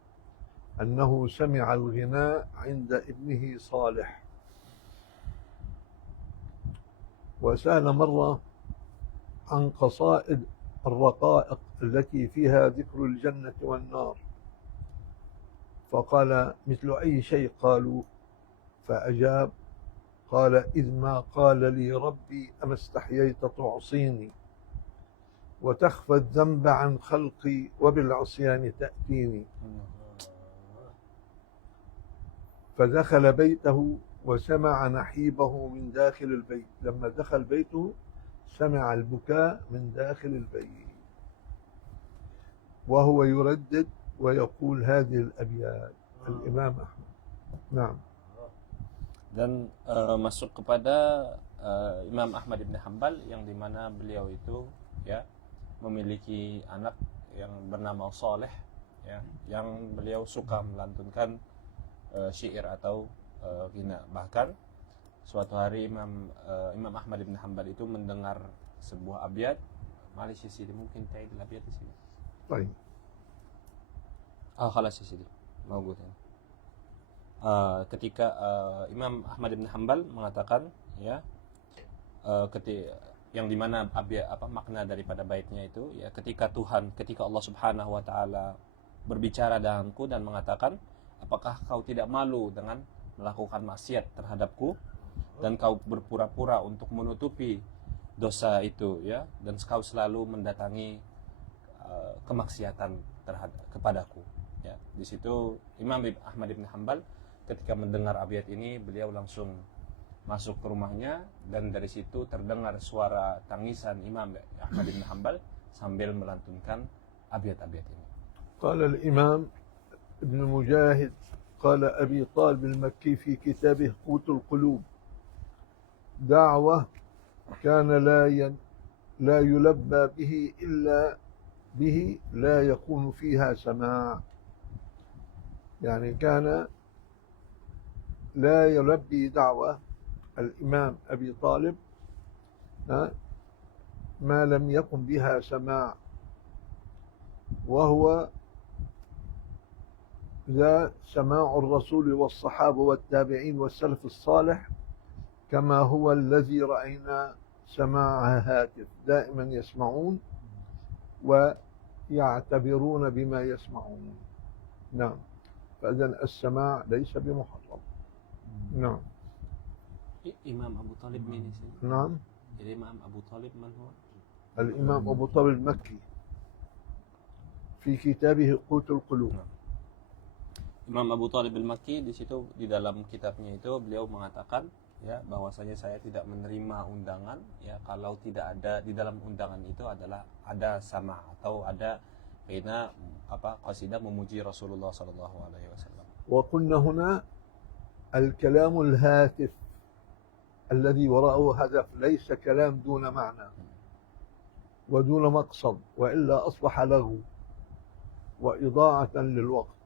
أنه سمع الغناء عند ابنه صالح، وسأل مرة عن قصائد الرقائق التي فيها ذكر الجنة والنار، فقال: مثل أي شيء قالوا؟ فأجاب قال: إذ ما قال لي ربي أما استحييت تعصيني وتخفى الذنب عن خلقي وبالعصيان تأتيني. فدخل بيته وسمع نحيبه من داخل البيت. لما دخل بيته سمع البكاء من داخل البيت وهو يردد ويقول هذه الأبيات. الإمام أحمد. نعم. Dan masuk kepada Imam Ahmad bin Hanbal, yang dimana beliau itu, ya, memiliki anak yang bernama Saleh, ya, yang beliau suka melantunkan syair atau ghina. Bahkan suatu hari Imam Ahmad bin Hanbal itu mendengar sebuah abiyat. Malaysia sini mungkin tahu abiyat di sini. طيب. خلاص ya sini. Mau gue tanya. Ketika Imam Ahmad bin Hanbal mengatakan, ya, yang dimana makna daripada baitnya itu, ya, ketika Allah Subhanahu wa taala berbicara denganku dan mengatakan, apakah kau tidak malu dengan melakukan maksiat terhadapku dan kau berpura-pura untuk menutupi dosa itu, ya, dan kau selalu mendatangi kemaksiatan kepadaku, ya. Di situ Imam Ahmad bin Hanbal ketika mendengar abiyat ini, beliau langsung masuk ke rumahnya, dan dari situ terdengar suara tangisan Imam Ahmad bin Hanbal sambil melantunkan abiyat-abiyat ini. قال الإمام ابن مجاهد قال أبي طالب المكي في كتابه قوت القلوب: دعوة كان لا يلبى به إلا به لا يكون فيها سماع. يعني كان لا يلبي دعوة الإمام أبي طالب ما لم يكن بها سماع، وهو ذا سماع الرسول والصحابة والتابعين والسلف الصالح، كما هو الذي رأينا سماع هاتف، دائما يسمعون ويعتبرون بما يسمعون. نعم، فإذن السماع ليس بمحرم. نعم. إمام أبو طالب مين اسمه؟ نعم، الإمام أبو طالب من هو؟ الإمام أبو طالب المكي في كتابه قوت القلوب. Imam Abu Thalib al-Makki di situ di dalam kitabnya itu beliau mengatakan ya bahwasanya saya tidak menerima undangan ya kalau tidak ada di dalam undangan itu adalah ada sama atau ada kena qasidah memuji Rasulullah sallallahu alaihi wasallam. وقلنا هنا الكلام الهاتف الذي وراءه هدف، ليس كلام دون معنى ودون مقصد، وإلا أصبح لغو وإضاعة للوقت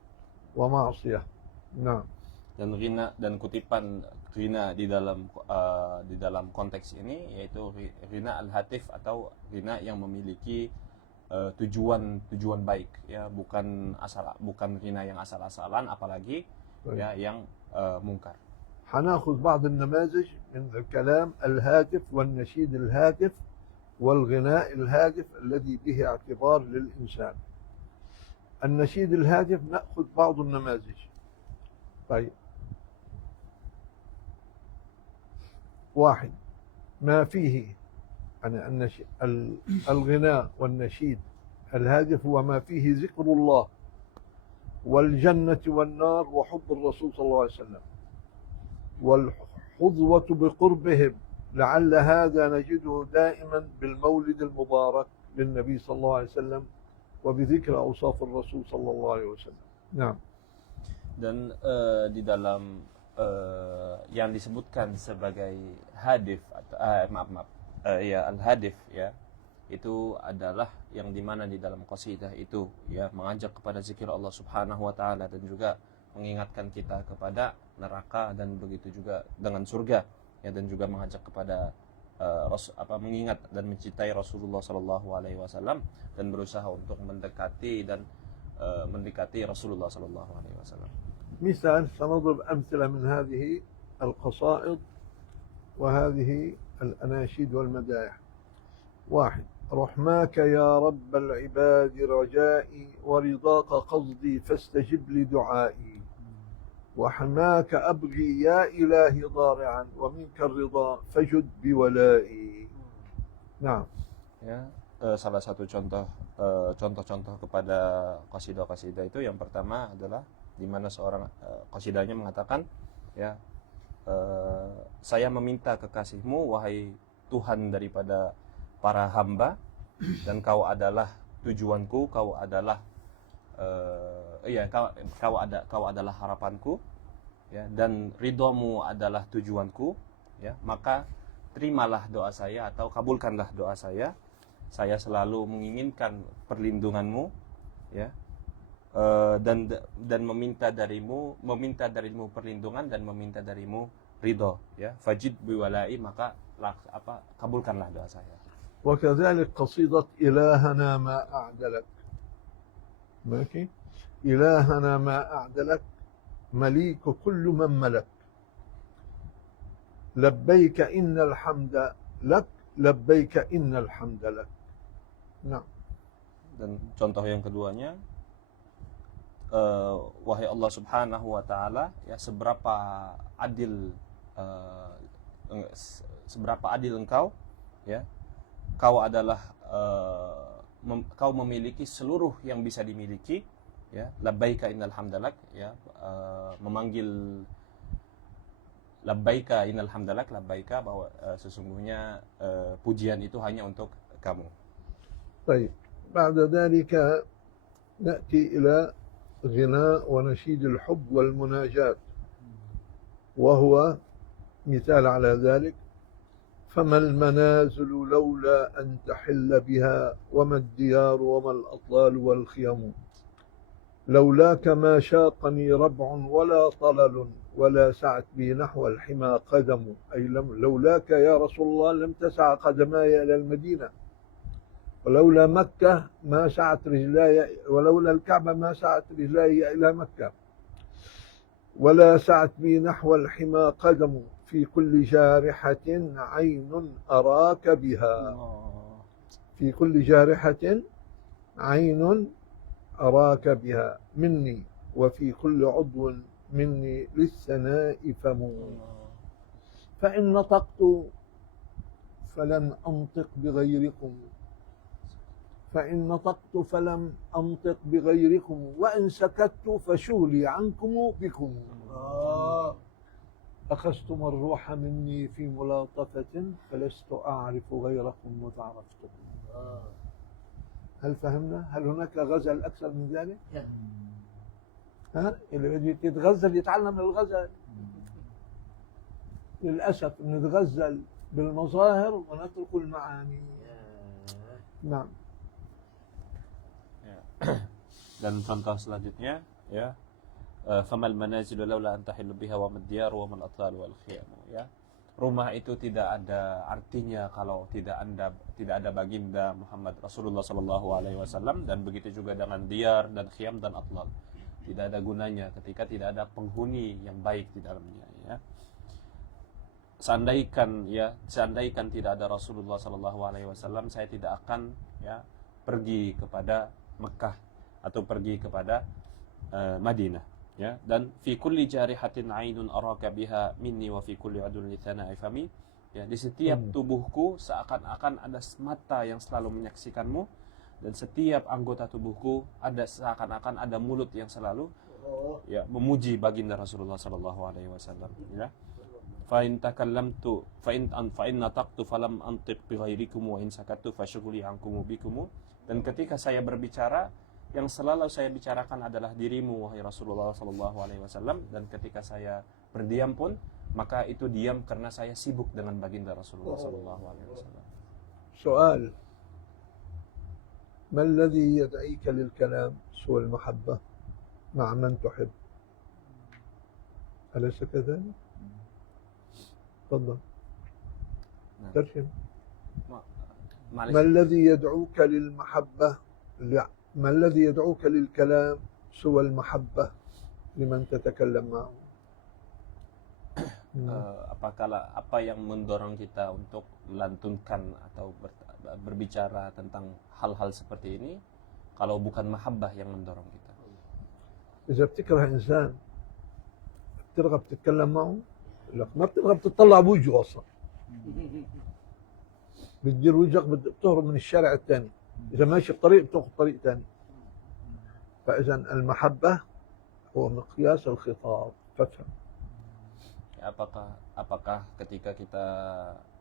ومعصية. نعم. Dan ghina dan kutipan ghina di dalam konteks ini yaitu ghina al-hatif atau ghina yang memiliki tujuan baik ya, bukan ghina yang asal-asalan, apalagi ya yang mungkar. هناخذ بعض النماذج من الكلام الهاتف والنشيد الهاتف والغناء الهادف الذي به اعتبار للإنسان. النشيد الهادف نأخذ بعض النماذج. طيب، واحد، ما فيه يعني الغناء والنشيد الهادف هو ما فيه ذكر الله والجنة والنار وحب الرسول صلى الله عليه وسلم والحظوة بقربهم، لعل هذا نجده دائما بالمولد المبارك للنبي صلى الله عليه وسلم وبذكر أوصاف الرسول صلى الله عليه وسلم. نعم. Dan di dalam yang disebutkan sebagai hadif atau ya al-hadif ya, itu adalah yang dimana di dalam qasidah itu ya mengajak kepada zikir Allah Subhanahu wa taala dan juga mengingatkan kita kepada neraka dan begitu juga dengan surga ya, dan juga mengajak kepada mengingat dan mencintai Rasulullah sallallahu alaihi wasallam dan berusaha untuk mendekati Rasulullah sallallahu alaihi wasallam. مثال، سنضرب أمثلة من هذه القصائد وهذه الأناشيد والمدائح. واحد، رحماك يا رب العباد رجائي ورضاك قصدي فاستجب لدعائي وحماك أبغي يا إلهي ضارعا ومنك الرضا فجد بولائي. نعم. Ya, salah satu contoh-contoh kepada qasidah-qasidah itu yang pertama adalah di mana seorang qasidahnya mengatakan ya saya meminta kekasihmu wahai Tuhan daripada para hamba, dan kau adalah tujuanku, kau adalah kau adalah harapanku ya, dan ridhomu adalah tujuanku ya, maka terimalah doa saya atau kabulkanlah doa saya selalu menginginkan perlindunganmu ya, dan meminta darimu perlindungan dan meminta darimu ridho ya, fajid biwalai, maka kabulkanlah doa saya. وكذلك قصيدة إلهنا ما أعدلك، ماشي، إلهنا ما أعدلك مليك كل من ملك لبيك إن الحمد لك لبيك إن الحمد لك. نعم. Dan contoh yang keduanya, wahai Allah Subhanahu wa taala ya, seberapa adil engkau ya, kau adalah kau memiliki seluruh yang bisa dimiliki ya, labbaika innal hamdalak ya, memanggil labbaika innal hamdalak, labbaika bahwa sesungguhnya pujian itu hanya untuk kamu. طيب، بعد ذلك نأتي إلى غناء ونشيد الحب والمناجاة، وهو مثال على ذلك: فما المنازل لولا أن تحل بها، وما الديار وما الأطلال والخيم، لولاك ما شاقني ربع ولا طلل، ولا سعت بي نحو الحمى قدم. أي لولاك يا رسول الله لم تسع قدماي إلى المدينة، ولولا مكة ما سعت رجلاي، ولولا الكعبة ما سعت رجلاي إلى مكة، ولا سعت بي نحو الحمى قدم، في كل جارحة عين أراك بها. في كل جارحة عين أراك بها مني، وفي كل عضو مني للثناء فم. فإن نطقت فلن أنطق بغيركم، فإن نطقت فلم أنطق بغيركم، وإن سكت فشغلي عنكم بكم. أخذتم الروح مني في ملاطفة، فلست أعرف غيركم مذ عرفتكم. هل فهمنا؟ هل هناك غزل أكثر من ذلك؟ ها؟ اللي بده يتغزل يتعلم الغزل. للأسف نتغزل بالمظاهر ونترك المعاني. نعم. Dan contoh selanjutnya, ya, famal manazilu laula an tahillu biha wa madyar wa mal atlal wal khiyam, ya. Rumah itu tidak ada artinya kalau tidak ada baginda Muhammad Rasulullah sallallahu alaihi wasallam, dan begitu juga dengan diyar dan khiyam dan atlal. Tidak ada gunanya ketika tidak ada penghuni yang baik di dalamnya, ya. Seandaikan tidak ada Rasulullah sallallahu alaihi wasallam, saya tidak akan, ya, pergi kepada Mekah atau pergi kepada Madinah, ya. Dan fi kulli jarihatin ainun araka biha minni wa fi kulli adun li thana'i fami, ya, di setiap tubuhku seakan-akan ada mata yang selalu menyaksikanmu, dan setiap anggota tubuhku ada seakan-akan ada mulut yang selalu, ya, memuji baginda Rasulullah sallallahu alaihi wasallam, ya. Fa in takallamtu fa in nataqtu falam antiq bi ghairikum wa in sakattu fashghuli ankum bikum. Dan ketika saya berbicara, yang selalu saya bicarakan adalah dirimu wahai Rasulullah sallallahu alaihi wasallam, dan ketika saya berdiam pun maka itu diam karena saya sibuk dengan baginda Rasulullah sallallahu alaihi wasallam. سؤال: ما الذي يدعيك للكلام سوى المحبة مع من تحب؟ أليس كذلك؟ تفضل ترجم. ما الذي يدعوك للمحبة؟ ما الذي يدعوك للكلام سوى المحبة لمن تتكلم معه؟ Apa yang mendorong kita untuk melantunkan atau berbicara tentang hal-hal seperti ini kalau bukan mahabbah yang mendorong kita? إذا بتكره إنسان بترغب تتكلم معه؟ لك ما بترغب تطلع بوجهه أصلا، بتدير وجهك بتهرب من الشارع الثاني، إذا ماشي بطريق بتاخذ طريق ثاني. فإذا المحبة هو مقياس الخطاب. فافهم. Apakah ketika kita,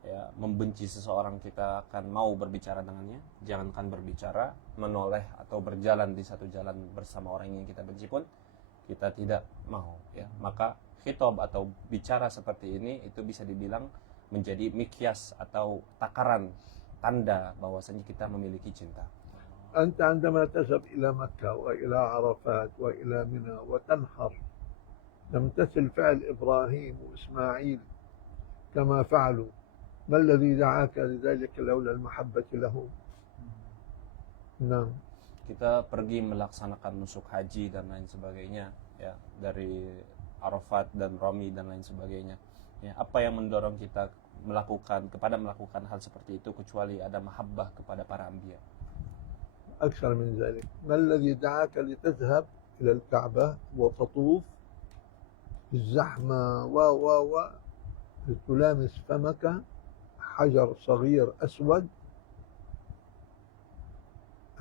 ya, membenci seseorang kita akan mau berbicara dengannya? Jangankan berbicara, menoleh atau berjalan di satu jalan bersama orang yang kita benci pun kita tidak mau, ya. Maka khitab atau bicara seperti ini itu bisa dibilang menjadi mikyas atau takaran tanda bahwasanya kita memiliki cinta. أنت عندما تذهب إلى مكة وإلى عرفات وإلى منى وتنحر تمتثل فعل إبراهيم وإسماعيل كما فعلوا، ما الذي دعاك لذلك لولا المحبة له؟ نعم. Kita pergi melaksanakan nusuk haji dan lain sebagainya, ya, dari Arafat dan Rami dan lain sebagainya, ya. Apa yang mendorong kita melakukan hal seperti itu kecuali ada mahabbah kepada para anbiya? أكثر من ذلك، ما الذي دعاك لتذهب إلى الكعبة وتطوف الزحمة تلامس فمك حجر صغير أسود؟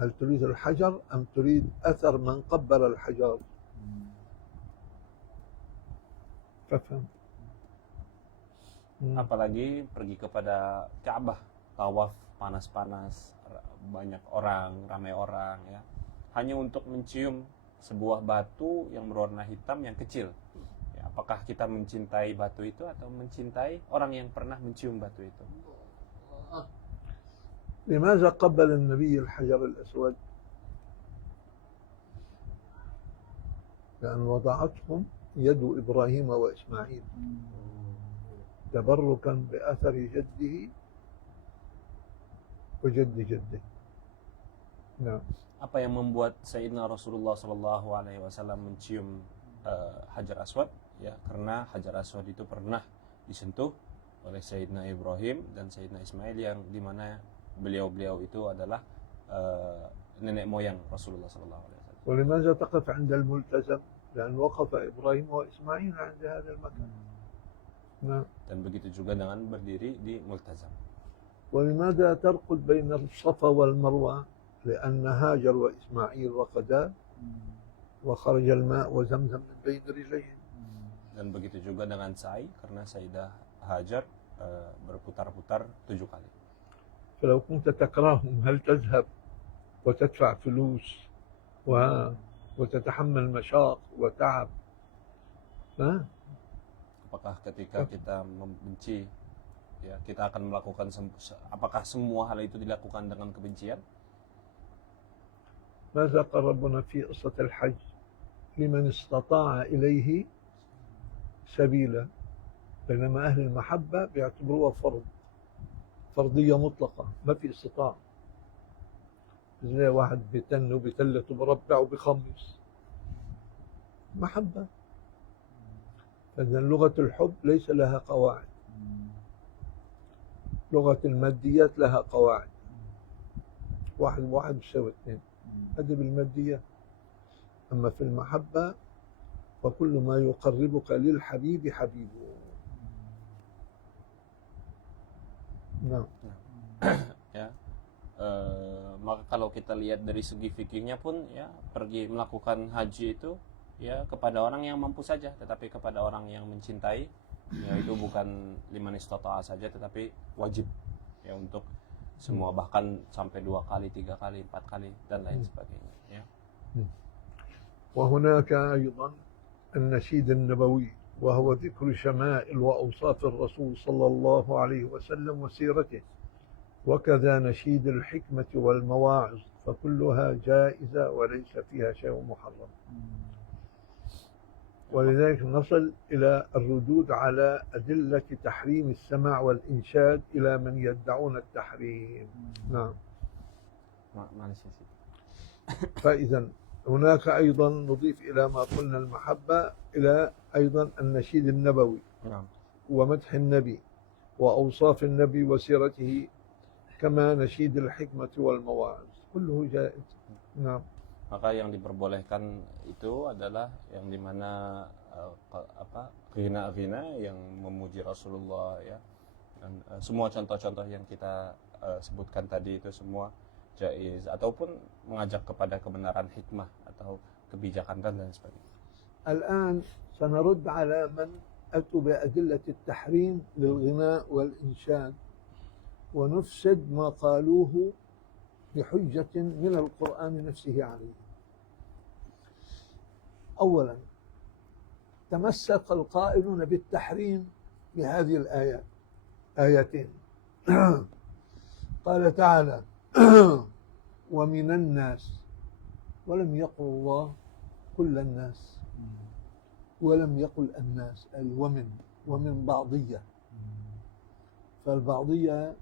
هل تريد الحجر أم تريد أثر من قبل الحجر؟ فافهم. Apalagi pergi kepada Ka'bah, tawaf panas-panas, banyak orang, ramai orang, ya, hanya untuk mencium sebuah batu yang berwarna hitam yang kecil. Ya, apakah kita mencintai batu itu atau mencintai orang yang pernah mencium batu itu? لماذا قبل النبي الحجر الأسود؟ لأن وضعتهم يد إبراهيم وإسماعيل تبركا بأثر جده وجد جده. نعم. Apa yang membuat Sayyidina Rasulullah SAW mencium Hajar Aswad? Ya, karena Hajar Aswad itu pernah disentuh oleh Sayyidina Ibrahim dan Sayyidina Ismail, yang dimana beliau-beliau itu adalah nenek moyang Rasulullah SAW. ولماذا تقف عند الملتزم؟ لأن وقف إبراهيم وإسماعيل عند هذا المكان. نعم. Dan begitu juga dengan berdiri di Multazam. ولماذا ترقد بين الصفا والمروة؟ لأن هاجر وإسماعيل رقدا وخرج الماء وزمزم من بين رجليهم. Dan begitu juga dengan sa'i, karena Sayyidah Hajar berputar-putar 7 kali. فلو كنت تكرههم هل تذهب وتدفع فلوس وتتحمل مشاق وتعب؟ Apakah ketika kita membenci, ya, kita akan melakukan, apakah semua hal itu dilakukan dengan kebencian? ماذا قال ربنا في قصة الحج؟ لمن استطاع إليه سبيلا، بينما أهل المحبة بيعتبروها فرضية مطلقة، ما في استطاعة. زي واحد بيتن وبيتلت وبربع وبيخمس، محبة. فإذا لغة الحب ليس لها قواعد، لغة الماديات لها قواعد. واحد وواحد بيساوي 2، هذه بالمادية. أما في المحبة فكل ما يقربك للحبيب حبيبه. نعم. Ya, maka kalau kita lihat dari segi fikihnya pun, ya, pergi melakukan haji itu, ya, kepada orang yang mampu saja, tetapi kepada orang yang mencintai, ya, itu bukan liman istata'a saja, tetapi wajib, ya, untuk semua, bahkan sampai 2 kali, 3 kali, 4 kali dan lain sebagainya, ya. وهناك أيضا النشيد النبوي، وهو ذكر شمائل وأوصاف الرسول صلى الله عليه وسلم وسيرته، وكذا نشيد الحكمة والمواعظ، فكلها جائزة وليس فيها شيء محرم. ولذلك نصل إلى الردود على أدلة تحريم السماع والإنشاد إلى من يدعون التحريم. نعم. فإذا هناك أيضا نضيف إلى ما قلنا المحبة إلى أيضا النشيد النبوي. نعم. ومدح النبي وأوصاف النبي وسيرته، كما نشيد الحكمة والمواعظ، كله جائز. نعم. Maka yang diperbolehkan itu adalah yang dimana ghina yang memuji Rasulullah, ya, dan semua contoh-contoh yang kita sebutkan tadi itu semua jaiz, ataupun mengajak kepada kebenaran hikmah atau kebijakan dan lain sebagainya. الآن سنرد على من أتوا بأدلة التحريم للغناء والإنشاد ونفسد ما قالوه بحجة من القرآن نفسه عليه. أولا، تمسك القائلون بالتحريم بهذه الآيات، آيتين. قال تعالى: ومن الناس، ولم يقل الله كل الناس، ولم يقل الناس، أي ومن بعضية، فالبعضية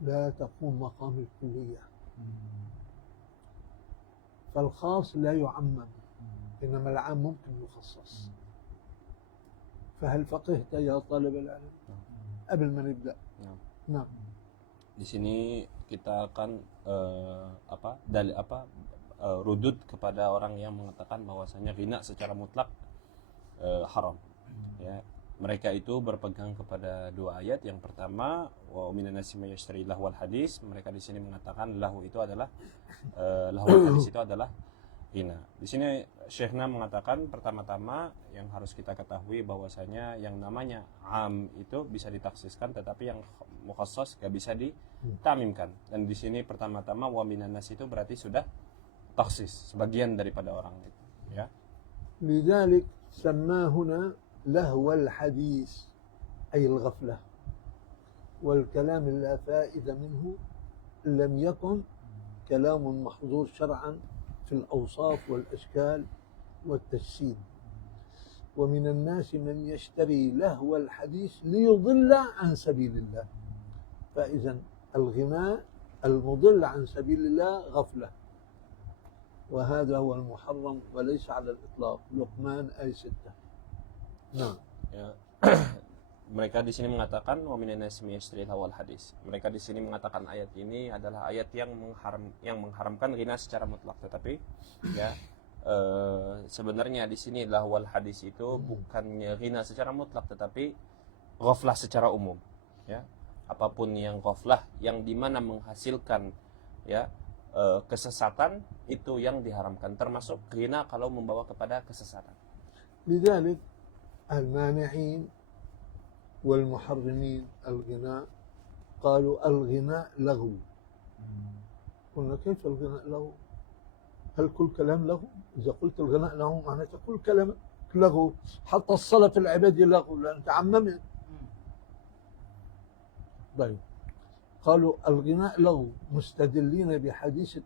لا تقوم مقام الكلية، فالخاص لا يعمم، إنما العام ممكن يخصص. فهل فقهت يا طالب العلم قبل ما نبدأ؟ نعم. Di sini kita akan rudud kepada orang yang mengatakan bahwasanya ghina secara mutlak haram. Ya, mereka itu berpegang kepada 2 ayat. Yang pertama, wa minan nasi may yashtari lahwal hadis. Mereka di sini mengatakan lahu itu adalah lahwal hadis itu adalah ghina. Di sini Syekhna mengatakan pertama-tama yang harus kita ketahui bahwasanya yang namanya am itu bisa ditaksiskan, tetapi yang mukhassas gak bisa ditamimkan. Dan di sini pertama-tama wa minan nas itu berarti sudah taksis, sebagian daripada orang itu. ya. لذلك سماه هنا لهو الحديث أي الغفلة والكلام لا فائدة منه لم يكن كلام محظور شرعا في الأوصاف والأشكال والتجسيد. ومن الناس من يشتري لهو الحديث ليضل عن سبيل الله. فإذا الغناء المضل عن سبيل الله غفلة، وهذا هو المحرم وليس على الإطلاق. لقمان آية 6. نعم. Ya. Mereka di sini mengatakan wa minan nasi may yashtari lahwal hadis. Mereka di sini mengatakan ayat ini adalah ayat yang mengharamkan ghina secara mutlak, tetapi ya sebenarnya di sini lahwal hadis itu bukannya ghina secara mutlak tetapi ghaflah secara umum, ya. Apapun yang ghaflah yang dimana menghasilkan ya kesesatan itu yang diharamkan, termasuk ghina kalau membawa kepada kesesatan. لذلك المانعين والمحرمين الغناء قالوا الغناء لغو. قلنا كيف الغناء لغو؟ هل كل كلام لغو؟ إذا قلت الغناء لغو معناته كل كلام لغو، حتى الصلاة في العبادة لغو لأن تعممت. طيب قالوا الغناء لغو مستدلين بحديث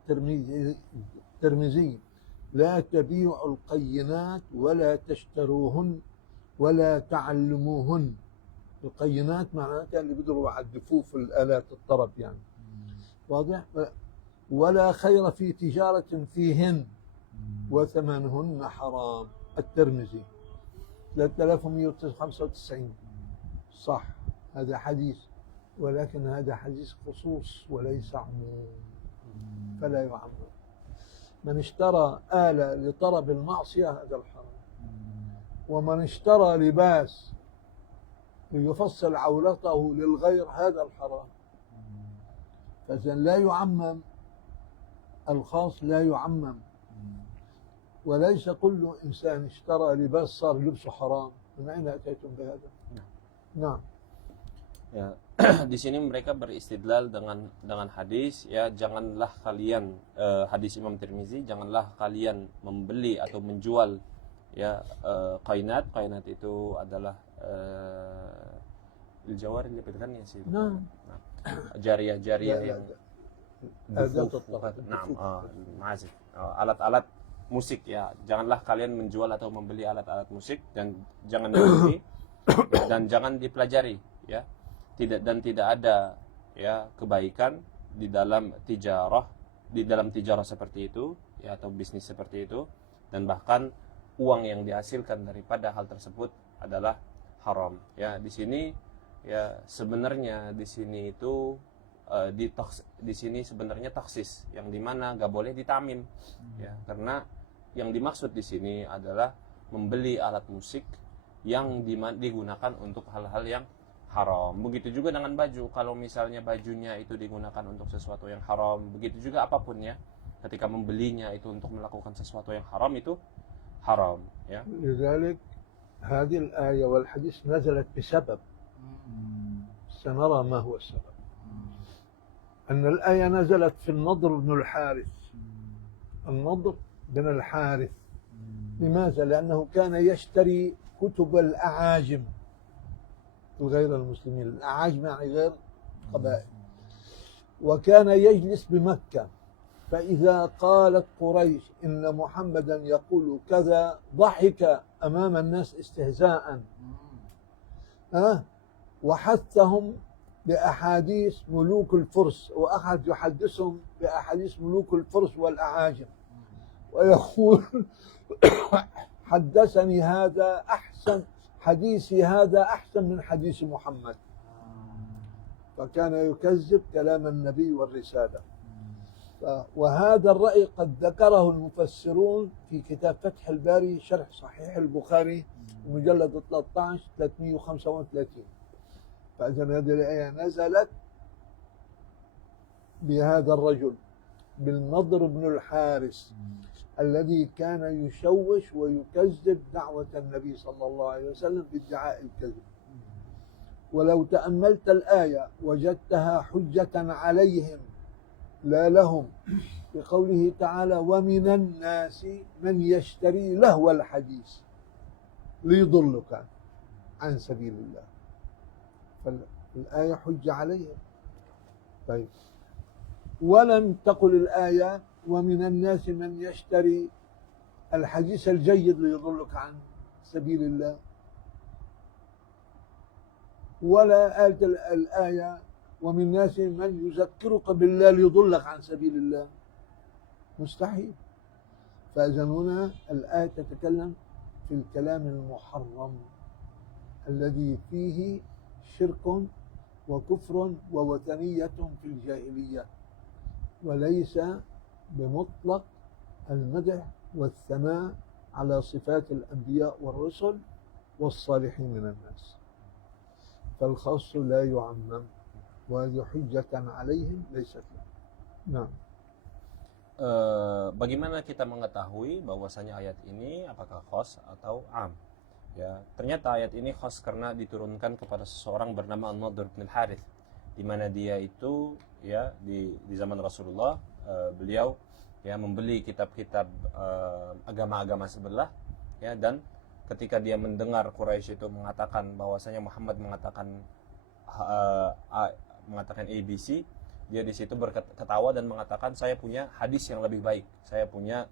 الترمذي لا تبيعوا القينات ولا تشتروهن ولا تعلموهن. القينات معناتها اللي بيضربوا على الدفوف الآلات الطرب يعني، واضح؟ ولا خير في تجارة فيهن وثمنهن حرام. الترمذي 3195. صح، هذا حديث، ولكن هذا حديث خصوص وليس عموم، فلا يعمم. من اشترى آلة لطرب المعصية هذا الحرام، ومن اشترى لباس ليفصل عورته للغير هذا الحرام. فإذا لا يعمم، الخاص لا يعمم، وليس كل إنسان اشترى لباس صار لبسه حرام. من أين أتيتم بهذا؟ نعم. Ya, di sini mereka beristidlal dengan hadis, ya, janganlah kalian hadis Imam Tirmizi, janganlah kalian membeli atau menjual ya qainat itu adalah jawar yang dipikirkan ya sih. Nah, jariah yang alat-alat musik, ya, janganlah kalian menjual atau membeli alat-alat musik, dan jangan dibeli dan jangan dipelajari, ya. Tidak ada ya kebaikan di dalam tijarah seperti itu, ya, atau bisnis seperti itu, dan bahkan uang yang dihasilkan daripada hal tersebut adalah haram. Ya, di sini ya sebenarnya di sini itu di sini sebenarnya taksis, yang dimana nggak boleh ditamim, ya, karena yang dimaksud di sini adalah membeli alat musik yang digunakan untuk hal-hal yang haram. Begitu juga dengan baju, kalau misalnya bajunya itu digunakan untuk sesuatu yang haram, begitu juga apapun, ya, ketika membelinya itu untuk melakukan sesuatu yang haram, itu haram, ya. لذلك هذه الآية والحديث نزلت بسبب، سنرى ما هو السبب. أن الآية نزلت في النضر بن الحارث. النضر بن الحارث، لماذا؟ لأنه كان يشتري كتب الأعاجم غير المسلمين، الأعاجم يعني غير قبائل، وكان يجلس بمكة، فإذا قالت قريش إن محمدا يقول كذا ضحك أمام الناس استهزاء، وحثهم بأحاديث ملوك الفرس، وأخذ يحدثهم بأحاديث ملوك الفرس والأعاجم، ويقول حدثني هذا أحسن، حديثي هذا أحسن من حديث محمد. فكان يكذب كلام النبي والرسالة. وهذا الرأي قد ذكره المفسرون في كتاب فتح الباري شرح صحيح البخاري مجلد 13 335. فإذا هذه الآية نزلت بهذا الرجل بالنضر بن الحارث الذي كان يشوش ويكذب دعوة النبي صلى الله عليه وسلم بادعاء الكذب. ولو تأملت الآية وجدتها حجة عليهم لا لهم، بقوله تعالى ومن الناس من يشتري لهو الحديث ليضلك عن سبيل الله، فالآية حجة عليهم. طيب، ولم تقل الآية ومن الناس من يشتري الحديث الجيد ليضلك عن سبيل الله، ولا قالت الآية ومن الناس من يذكرك بالله ليضلك عن سبيل الله، مستحيل. فإذا هنا الآية تتكلم في الكلام المحرم الذي فيه شرك وكفر ووثنية في الجاهلية، وليس بمطلق المدح والثناء على صفات الأنبياء والرسل والصالحين من الناس، فالخاص لا يعمم، وهذه حجة عليهم ليست لهم. نعم. Bagaimana kita mengetahui bahwasanya ayat ini apakah khas atau am? Ya, ternyata ayat ini khas karena diturunkan kepada seseorang bernama An-Nadhr bin Al-Harith, di mana dia itu ya di zaman Rasulullah, beliau ya membeli kitab-kitab agama-agama sebelah ya, dan ketika dia mendengar Quraisy itu mengatakan bahwasanya Muhammad mengatakan ABC, dia di situ berketawa dan mengatakan saya punya hadis yang lebih baik, saya punya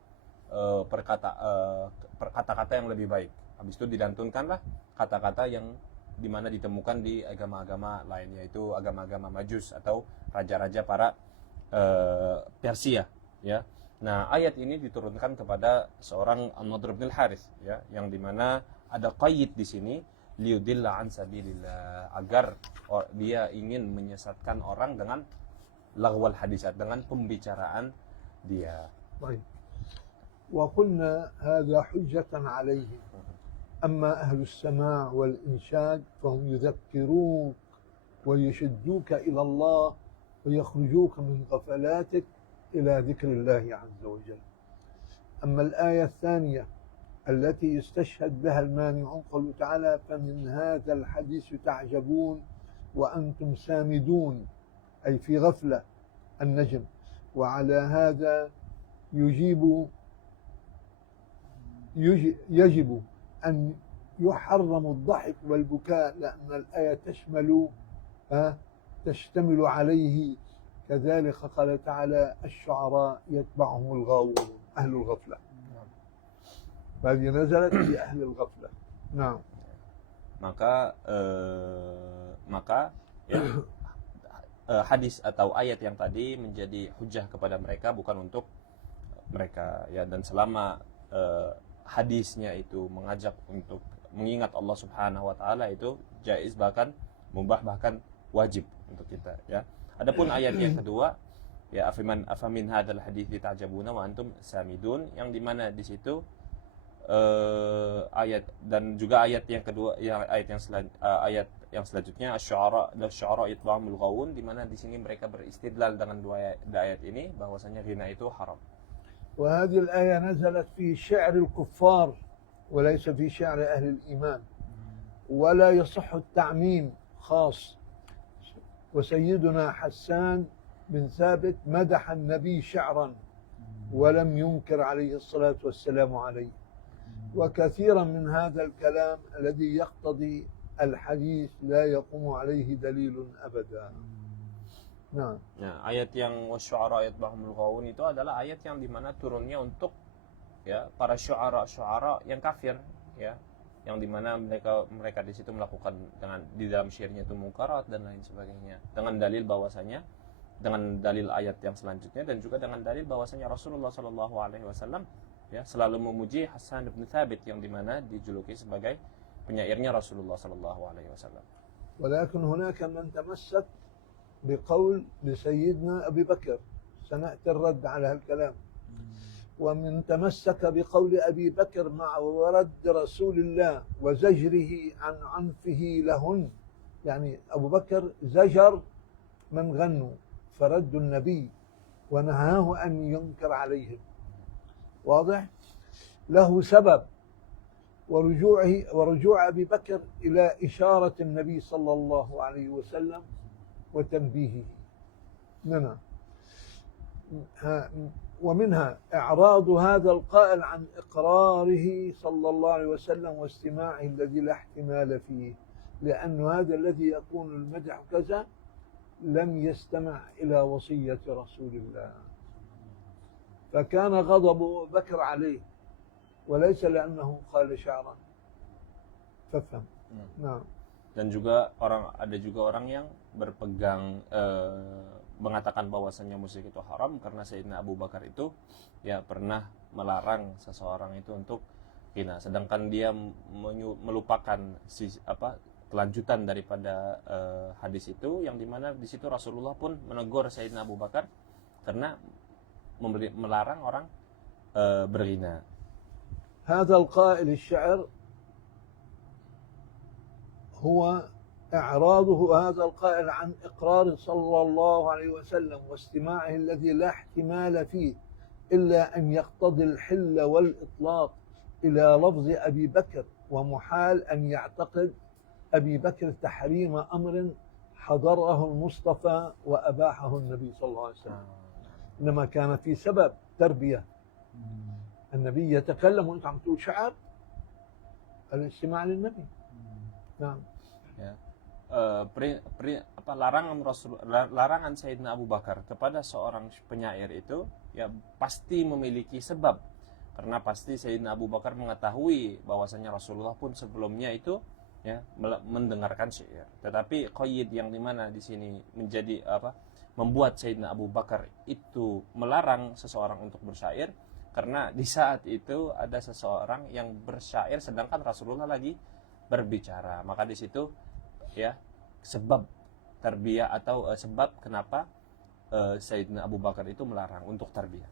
kata-kata yang lebih baik. Habis itu didantunkanlah kata-kata yang dimana ditemukan di agama-agama lain, yaitu agama-agama Majus atau raja-raja para Persia ya. Nah, ayat ini diturunkan kepada seorang An-Nadhr bin Al-Harith ya, yang dimana ada qayyid di sini liyudilla an sabilillah, agar dia ingin menyesatkan orang dengan lagwal hadisat, dengan pembicaraan dia. طيب. وقلنا هذا حجة عليهم. أما أهل السماع والإنشاد فهم يذكروك ويشدوك إلى الله ويخرجوك من غفلاتك إلى ذكر الله عز وجل. أما الآية الثانية التي يستشهد بها المانعون قوله تعالى فمن هذا الحديث تعجبون وأنتم سامدون، أي في غفلة النجم. وعلى هذا يجب أن يحرم الضحك والبكاء، لأن الآية تشتمل عليه. كذلك قال تعالى الشعراء يتبعهم الغاوون، أهل الغفلة. فهذه نزلت في أهل الغفلة. نعم. Maka ya, hadis atau ayat yang tadi menjadi hujah kepada mereka, bukan untuk mereka ya, dan selama hadisnya itu mengajak untuk mengingat Allah Subhanahu wa taala, itu jaiz, bahkan mubah, bahkan wajib untuk kita ya. Adapun ayat yang kedua ya, afamin hadzal hadits ta'jabuna wa antum samidun, yang dimana di situ ayat dan juga ayat yang kedua, ayat yang selanjutnya asy-syu'ara yatba'umul ghawun, di mana di sini mereka beristidlal dengan dua ayat ini bahwasanya ghina itu haram. وهذه الآية نزلت في شعر الكفار وليس في شعر أهل الإيمان، ولا يصح التعميم خاص. وسيدنا حسان بن ثابت مدح النبي شعرا ولم ينكر عليه الصلاة والسلام عليه. وكثيرا من هذا الكلام الذي يقتضي الحديث لا يقوم عليه دليل أبدا. Nah. Nah, ayat yang wasyu'ara yatba'umul ghawun itu adalah ayat yang dimana turunnya untuk ya para syu'ara yang kafir ya, yang dimana mereka di situ melakukan di dalam syairnya itu munkarat dan lain sebagainya, dengan dalil bahwasanya, dengan dalil ayat yang selanjutnya, dan juga dengan dalil bahwasanya Rasulullah Shallallahu Alaihi Wasallam ya selalu memuji Hasan bin Thabit, yang dimana dijuluki sebagai penyairnya Rasulullah Shallallahu Alaihi Wasallam. ولكن هناك من تمسك بقول لسيدنا أبي بكر، سنأتي الرد على هالكلام. ومن تمسك بقول أبي بكر مع ورد رسول الله وزجره عن عنفه لهن، يعني أبو بكر زجر من غنوا فرد النبي ونهاه أن ينكر عليهم، واضح؟ له سبب، ورجوع أبي بكر إلى إشارة النبي صلى الله عليه وسلم وتنبيهه. نعم. ومنها إعراض هذا القائل عن إقراره صلى الله عليه وسلم واستماعه الذي لا احتمال فيه، لأن هذا الذي يكون المدح كذا لم يستمع إلى وصية رسول الله، فكان غضب بكر عليه وليس لأنه قال شعرا. فافهم. نعم. Dan juga ada juga orang yang berpegang mengatakan bahwasannya musik itu haram karena Sayyidina Abu Bakar itu ya pernah melarang seseorang itu untuk hina, sedangkan dia melupakan kelanjutan daripada hadis itu, yang dimana di situ Rasulullah pun menegur Sayyidina Abu Bakar karena melarang orang berghina. هذا القائل الشعر هو إعراضه هذا القائل عن إقرار صلى الله عليه وسلم واستماعه الذي لا احتمال فيه إلا أن يقتضي الحل والإطلاق إلى لفظ أبي بكر، ومحال أن يعتقد أبي بكر تحريم أمر حضره المصطفى وأباحه النبي صلى الله عليه وسلم، إنما كان في سبب تربية. النبي يتكلم وأنت عم تقول شعر، الاستماع للنبي. نعم. Ya. Larangan Sayyidina Abu Bakar kepada seorang penyair itu ya pasti memiliki sebab, karena pasti Sayyidina Abu Bakar mengetahui bahwasanya Rasulullah pun sebelumnya itu ya mendengarkan syair. Tetapi qayyid yang dimana di sini menjadi membuat Sayyidina Abu Bakar itu melarang seseorang untuk bersyair karena di saat itu ada seseorang yang bersyair sedangkan Rasulullah lagi berbicara. Maka di situ ya sebab tarbiyah atau sebab kenapa Sayyidina Abu Bakar itu melarang untuk tarbiyah.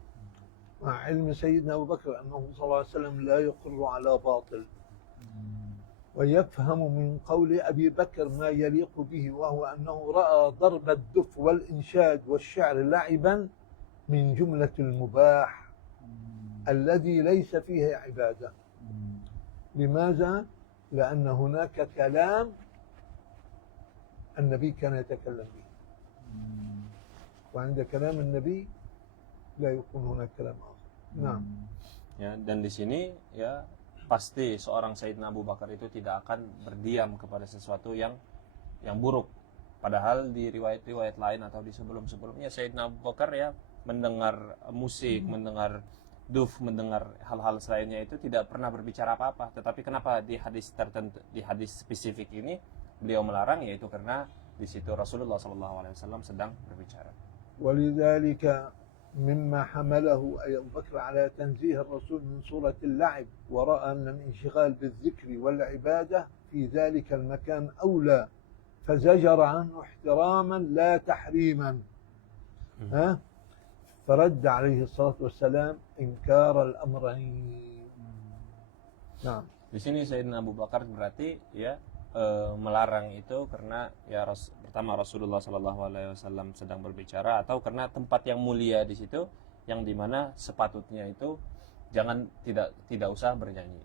مع علم سيدنا أبو بكر أنه صلى الله عليه وسلم لا يقر على باطل، ويفهم من قول أبي بكر ما يليق به، وهو أنه رأى ضرب الدف والإنشاد والشعر لعبا من جملة المباح الذي ليس فيه عبادة. لماذا؟ لأن هناك كلام النبي كان يتكلم به، وعند كلام النبي لا يكون هناك كلام آخر. Nah. Ya, dan di sini ya pasti seorang Sayyidina Abu Bakar itu tidak akan berdiam kepada sesuatu yang buruk. Padahal di riwayat-riwayat lain atau di sebelum-sebelumnya Sayyidina Abu Bakar ya mendengar musik, mendengar duf, mendengar hal-hal selainnya itu tidak pernah berbicara apa-apa. Tetapi kenapa di hadis tertentu, di hadis spesifik ini beliau melarang, yaitu karena di situ Rasulullah SAW sedang berbicara. ولذلك مما حمله أبو بكر على تنزيه الرسول من صورة اللعب، ورأى أن الانشغال بالذكر والعبادة في ذلك المكان أولى، فزجر عنه احتراما لا تحريما. فرد عليه الصلاة والسلام إنكار الأمرين. Nah. Di sini Sayyidina Abu Bakar berarti ya melarang itu karena ya pertama Rasulullah SAW sedang berbicara, atau karena tempat yang mulia di situ yang dimana sepatutnya itu tidak usah bernyanyi,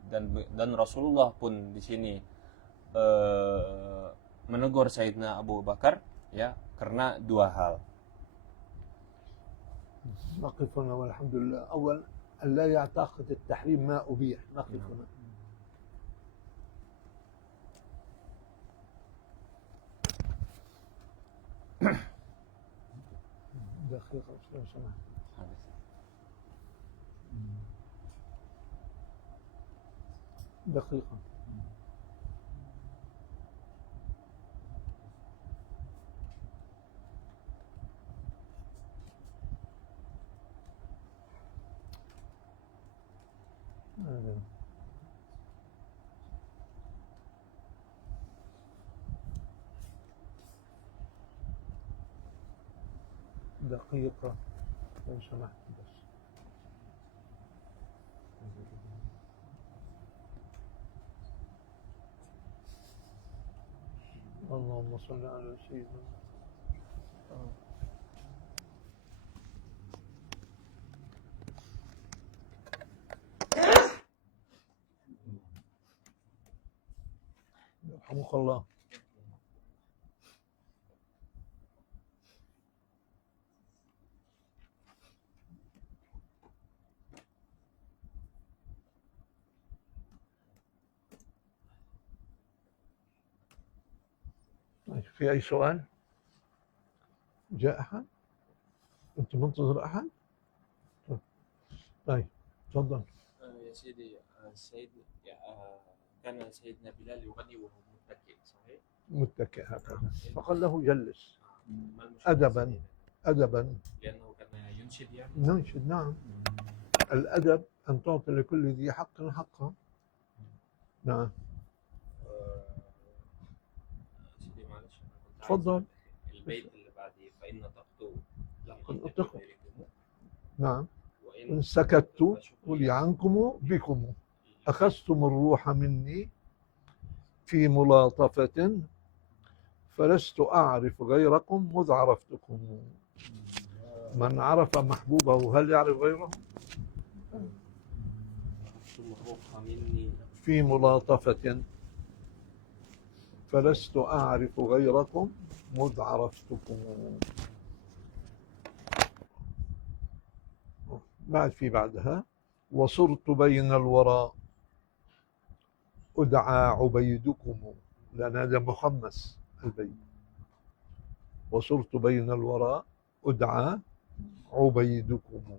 dan Rasulullah pun di sini menegur Sayyidina Abu Bakar ya karena dua hal. نقف هنا والحمد لله. أول أن لا يعتقد التحريم ما أبيح. نقف هنا. دقيقة لو سمحت. دقيقة. دقيقة لو سمحت بس. اللهم صل على سيدنا. يرحمك الله. في أي سؤال؟ جاء أحد؟ أنت منتظر أحد؟ طيب تفضل. يا سيدي السيد كان سيدنا بلال يغني وهو متكئ صحيح؟ متكئ هكذا، فقال له جلس ما المشكلة أدبا سيدنا؟ أدبا. لأنه كان ينشد يعني؟ ننشد، نعم. الأدب أن تعطي لكل ذي حق حقه. نعم. سيدي معلش أنا كنت تفضل. عايز البيت اللي بعديه فإن تقطوا لم أنطق بغيركم نعم. وإن إن سكت قل عنكم بكم، أخذتم الروح مني في ملاطفة، فلست أعرف غيركم مذ عرفتكم. من عرف محبوبه هل يعرف غيره؟ أخذتم الروح مني في ملاطفة، فلست أعرف غيركم مذ عرفتكم. بعدها وصرت بين الورى أدعى عبيدكم، لأن هذا محمس البيت. وصرت بين الورى أدعى عبيدكم،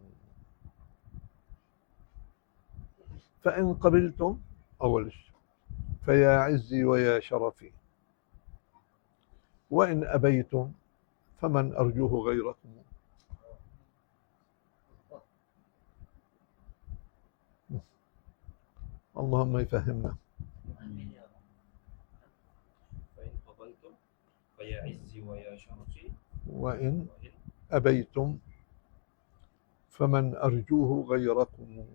فإن قبلتم أول شيء فيا عزي ويا شرفي، وإن أبيتم فمن أرجوه غيركم. اللهم يفهمنا. فإن قبلتم فيا عزي ويا شرفي، وإن أبيتم فمن أرجوه غيركم.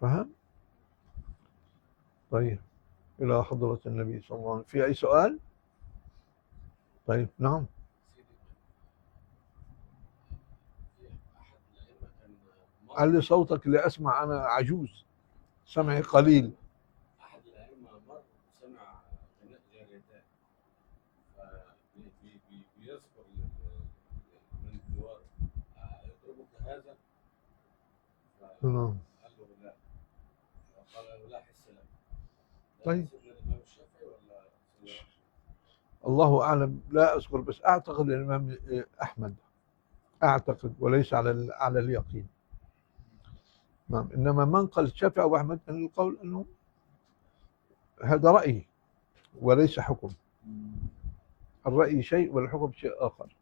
فهم؟ طيب، إلى حضرة النبي صلى الله عليه وسلم. في أي سؤال؟ طيب، نعم. علي صوتك لأسمع، أنا عجوز سمعي قليل. أحد الأئمة مر سمع غناء جاريتان فبيذكر من الجوار يضربك هذا، نعم. قال له لا، قال له لا حس له. طيب، سيدنا الإمام الشافعي ولا سيدنا؟ الله أعلم، لا أذكر، بس أعتقد الإمام أحمد، أعتقد وليس على اليقين. نعم. إنما من قال الشافعي وأحمد من القول أنه هذا رأي وليس حكم. الرأي شيء والحكم شيء آخر.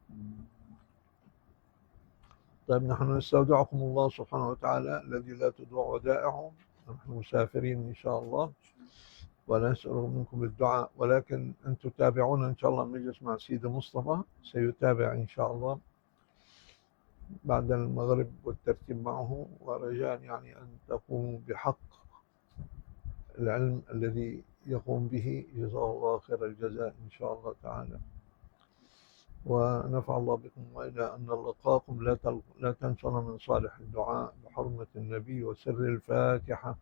طيب، نحن نستودعكم الله سبحانه وتعالى الذي لا تضيع ودائعه. نحن مسافرين إن شاء الله، ونسأل منكم الدعاء، ولكن أن تتابعون إن شاء الله المجلس مع سيدي مصطفى، سيتابع إن شاء الله بعد المغرب والترتيب معه، ورجاء يعني أن تقوموا بحق العلم الذي يقوم به، جزاه الله خير الجزاء إن شاء الله تعالى. ونفع الله بكم، وإلى أن نلقاكم لا تنسون من صالح الدعاء بحرمة النبي وسر الفاتحة.